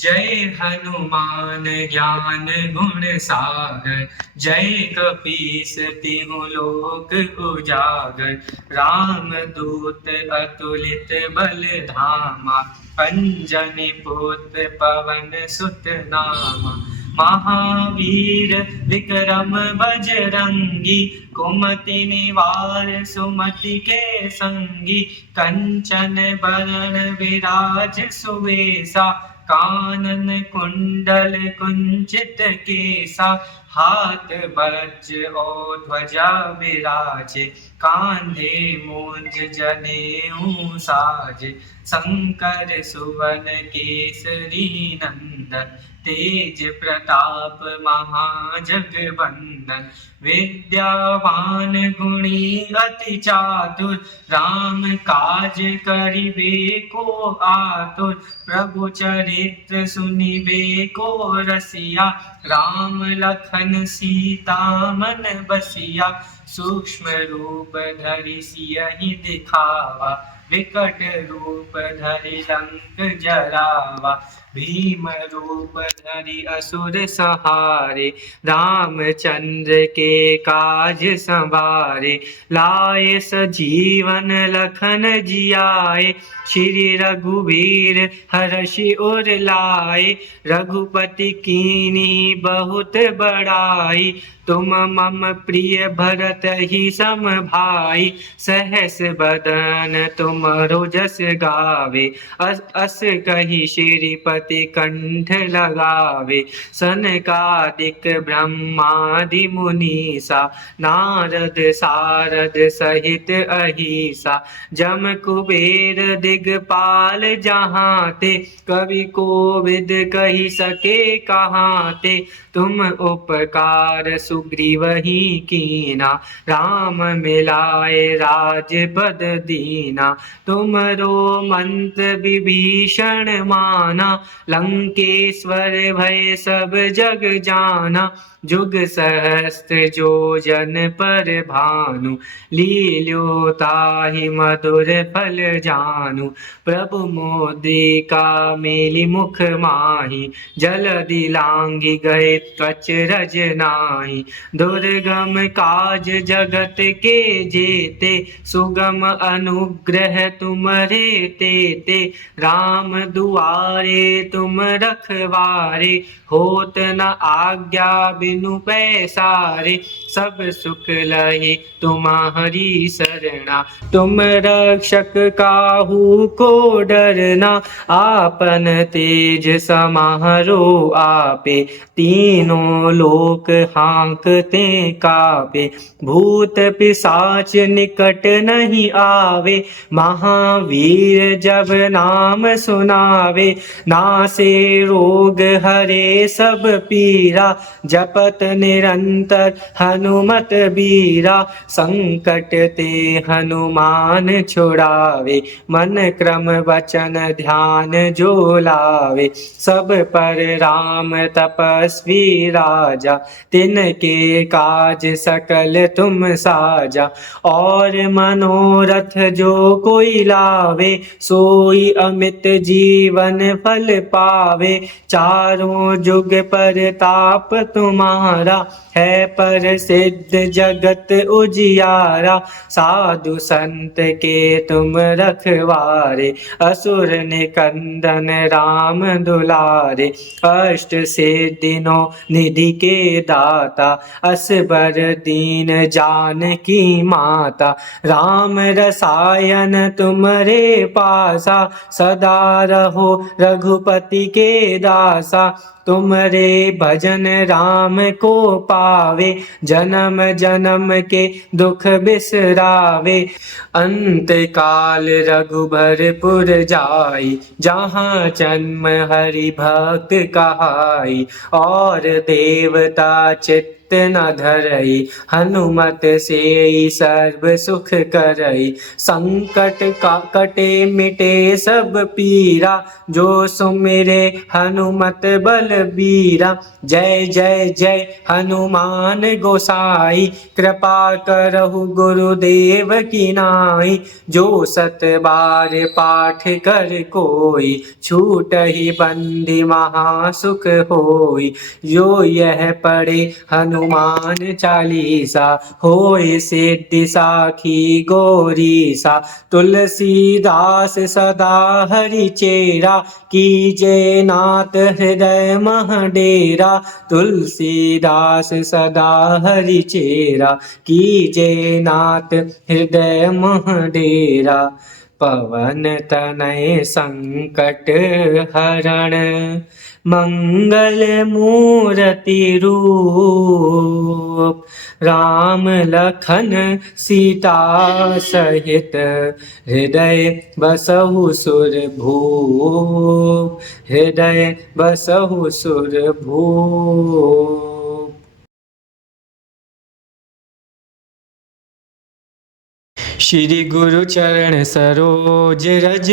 जय हनुमान ज्ञान गुण सागर। जय कपीस तिहु लोक उजागर। राम दूत अतुलित बल धामा। अंजनी पुत्र पवन सुत नामा। महावीर विक्रम बजरंगी। कुमति निवार सुमति के संगी। कंचन बरन विराज सुवेशा। कानन कुंडल कुंचित केसा। हाथ वज्र और ध्वजा विराजे। कांधे मूंज जनेऊ साजे। शंकर सुवन केसरी नंदन। तेज प्रताप महाजगवंदन। विद्यावान गुणी अति चातुर। राम काज करिबे को आतुर। प्रभु चरित्र सुनिबे को रसिया। राम लखन सीता मन बसिया। सूक्ष्म रूप धरि सियहि दिखावा। विकट रूप धरि लंक जरावा। भीम रूप धरि असुर संहारे। रामचंद्र के काज संवारे। लाए सजीवन लखन जियाए। श्री रघुवीर हर्षि उर लाए। रघुपति कीन्ही बहुत बड़ाई। तुम मम प्रिय भरत ही सम भाई। सहस बदन तुमरो जस गावे। अस कही श्रीपति कंठ लगावे। सनकादिक ब्रह्मादि मुनीसा। नारद सारद सहित अहिसा। जम कुबेर दिगपाल जहाँ ते। कवि कोविद कही सके कहाँ ते। तुम उपकार सुग्रीवहि कीना। राम मिलाए राजपद दीना। तुमरो मंत्र विभीषण माना। लंकेश्वर भय सब जग जाना। जुग सहस्त्र जो जन पर भानु। लील्यो ताहि मधुर फल जानु। प्रभु मुद्रिका मेलि मुख माहि। जलधि लांघि गए त्वच रज नाहि। दुर्गम काज जगत के जेते। सुगम अनुग्रह तुम्हरे तेते। राम दुआरे तुम रखवारे। होत न आज्ञा बिनु पैसारे। सब सुख लहि तुम्हारी सरना। तुम रक्षक काहू को डरना। आपन तेज समारो आपे। तीनों लोक हाँकते कापे। भूत पिशाच निकट नहीं आवे। महावीर जब नाम सुनावे। नासे रोग हरे सब पीरा। जपत निरंतर हनुमत बीरा। संकट ते हनुमान छुड़ावे। मन क्रम वचन ध्यान जो लावे। सब पर राम तपस्वी राजा। तिनके काज सकल तुम साजा। और मनोरथ जो कोई लावे। सोई अमित जीवन फल पावे। चारों जुग परताप तुम्हारा। है पर सिद्ध जगत उजियारा। साधु संत के तुम रखवारे। असुर निकंदन राम दुलारे। अष्ट सिद्धियों निधि के दाता। असबर दीन जानकी माता। राम रसायन तुमरे पासा। सदा रहो रघुपति रघुपति के दासा, तुमरे भजन राम को पावे, जन्म जन्म के दुख बिसरावे। अंत काल रघुबरपुर जाई, जहाँ जन्म हरि भक्त कहाई। और देवता चित्त न धरई, हनुमत से सर्व सुख करई। संकट कटे मिटे सब पीरा, जो सुमिरे हनुमत बलबीरा। जय जय जय हनुमान गोसाई, कृपा करहु गुरुदेव की नाई। जो सत बार पाठ कर कोई, छूटहि बंदी महासुख होई। जो यह पढ़े हनुमान चालीसा, होय सिद्धि साखी गौरीसा। तुलसीदास सदा हरि चेरा, कीजे नाथ हृदय मह डेरा। तुलसीदास सदा हरि चेरा, कीजे नाथ हृदय मह डेरा। पवन तनय संकट हरण, मंगल मूर्ति रूप। राम लखन सीता सहित, हृदय बसहु सुरभूप। हृदय बसहु सुरभूप। श्री गुरु चरण सरोज रज,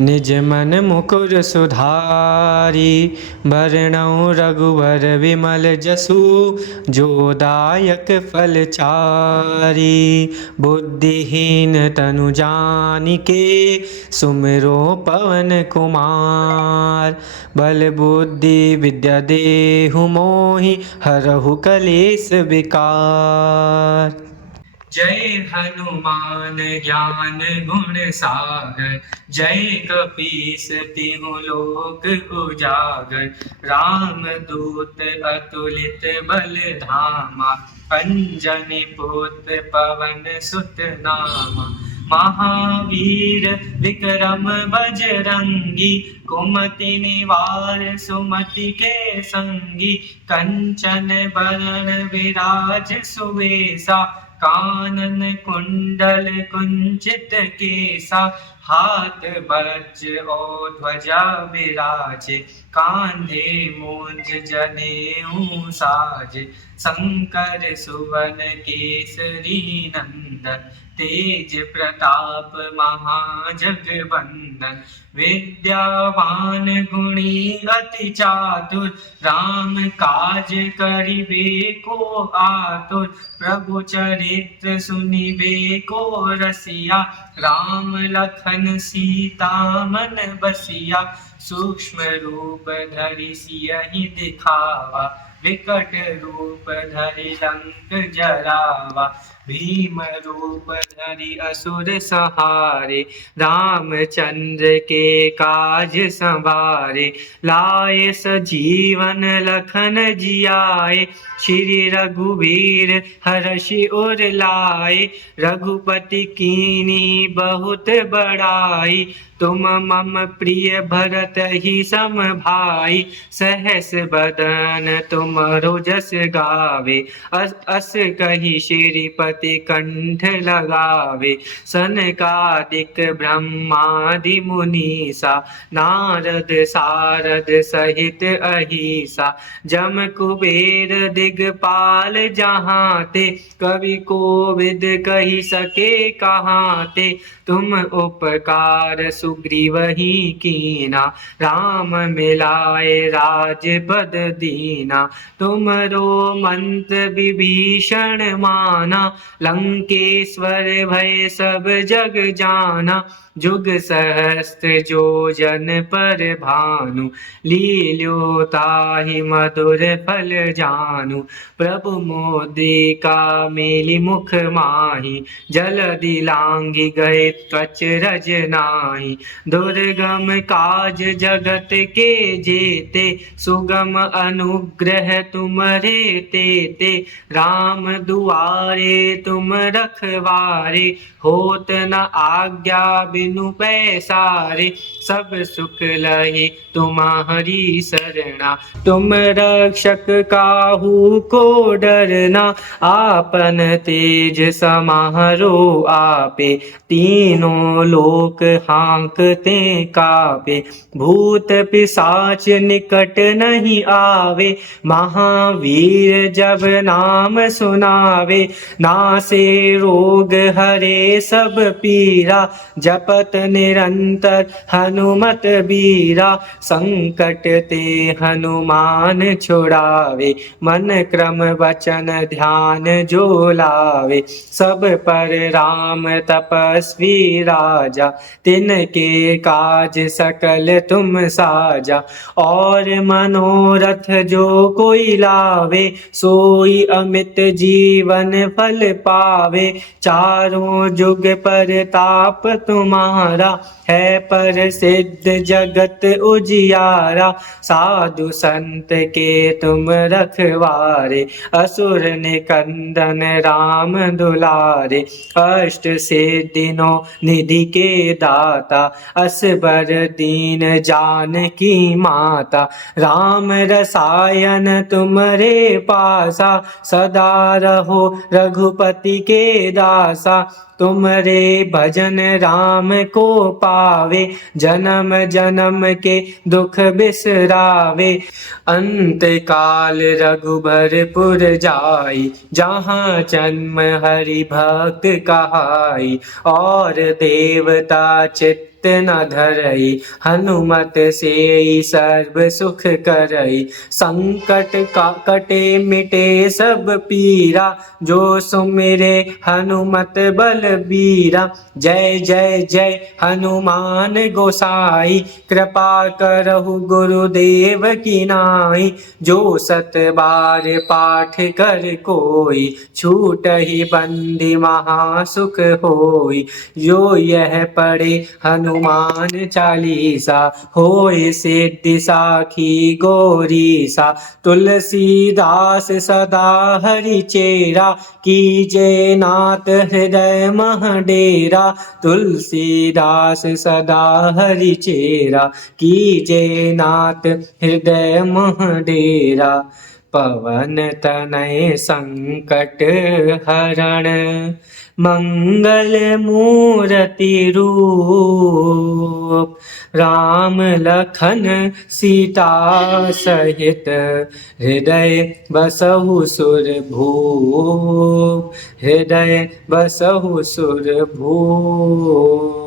निज मन मुकुर सुधारी। बरनउँ रघुवर विमल जसु, जो दायक फल चारि। बुद्धिहीन तनु जानिके, सुमिरो पवन कुमार। बल बुद्धि विद्या देहु मोहि, हरहु कलेस विकार। जय हनुमान ज्ञान गुण सागर, जय कपीस तिहु लोक उजागर। राम दूत अतुलित बल धामा, अंजनी पुत्र पवन सुत नामा। महावीर विक्रम बजरंगी, कुमति निवार सुमति के संगी। कंचन बरन विराज सुवेशा, कानन कुंडल कुंचित केसा। हाथ वज्र और ध्वजा विराजे, कांधे मूंज जनेऊ साजे। शंकर सुवन केसरी नंदन, तेज प्रताप महाजगवंदन। विद्यावान गुणी अति चातुर, राम काज करिबे को आतुर। प्रभु चरित्र सुनिबे को रसिया, राम लखन सीता मन बसिया। सूक्ष्म रूप धरि सियहि दिखावा, विकट रूप धरि लंक जरावा। भीम रूप धरि असुर संहारे, रामचंद्र के काज संवारे। लाए सजीवन लखन जियाए, श्री रघुवीर हर्षि उर लाए। रघुपति कीन्ही बहुत बड़ाई, तुम मम प्रिय भरत ही सम भाई। सहस बदन तुमरो जस गावे, अस कही श्रीपति कंठ लगावे। सनकादिक ब्रह्मादि मुनीसा, नारद सारद सहित अहिसा। जम कुबेर दिगपाल जहाँ ते, कवि कोविद कही सके कहाँ ते। तुम उपकार सुग्रीव ही कीना, राम मिलाए राजपद दीना। तुमरो मंत्र विभीषण माना, लंकेश्वर भय सब जग जाना। जुग सहस्त्र जो जन पर भानु, लील्यो ताहि मधुर फल जानु। प्रभु मोदिका मेलि मुख माहि, जलधि लांघि गए अचरज नाही। दुर्गम काज जगत के जेते, सुगम अनुग्रह तुमरे तेते। राम दुआरे तुम रखवारे, होत न आज्ञा बिनु पैसारे। सब सुख लहे तुम्हारी शरणा, तुम रक्षक काहू को डरना। आपन तेज समारो आपे, तीनों लोक हाँकते कापे। भूत पिशाच निकट नहीं आवे, महावीर जब नाम सुनावे। नासे रोग हरे सब पीरा, जपत निरंतर हनुमत बीरा। संकट ते हनुमान छुड़ावे, मन क्रम वचन ध्यान जो लावे। सब पर राम तपस्वी राजा, तिनके काज सकल तुम साजा। और मनोरथ जो कोई लावे, सोई अमित जीवन फल पावे। चारों जुग परताप तुम्हारा, है पर सिद्ध जगत उजियारा। साधु संत के तुम रखवारे, असुर निकंदन राम दुलारे। अष्ट सिद्धियों निधि के दाता, असबर दीन जानकी माता। राम रसायन तुमरे पासा, सदा रहो रघुपति के दासा। तुमरे भजन राम को पावे, जन्म जन्म के दुख बिसरावे। अंत काल रघुबरपुर जाई, जहाँ जन्म हरि भक्त कहाई। और देवता चित्त न धरई, हनुमत से सर्व सुख करई। संकट कटे मिटे सब पीरा, जो सुमिरे हनुमत बलबीरा। जय जय जय हनुमान गोसाई, कृपा करहु गुरुदेव की नाई। जो सत बार पाठ कर कोई, छूटहि बंदी महासुख होई। जो यह पढ़े हनुमान चालीसा, होय सिद्धि साखी गौरीसा। तुलसीदास सदा हरि चेरा, कीजे नाथ हृदय मह डेरा। तुलसीदास सदा हरि चेरा, कीजे नाथ हृदय मह डेरा। पवन तनय संकट हरण, मंगल मूर्ति रूप। राम लखन सीता सहित, हृदय बसहु सुरभूप। हृदय बसहु सुरभूप।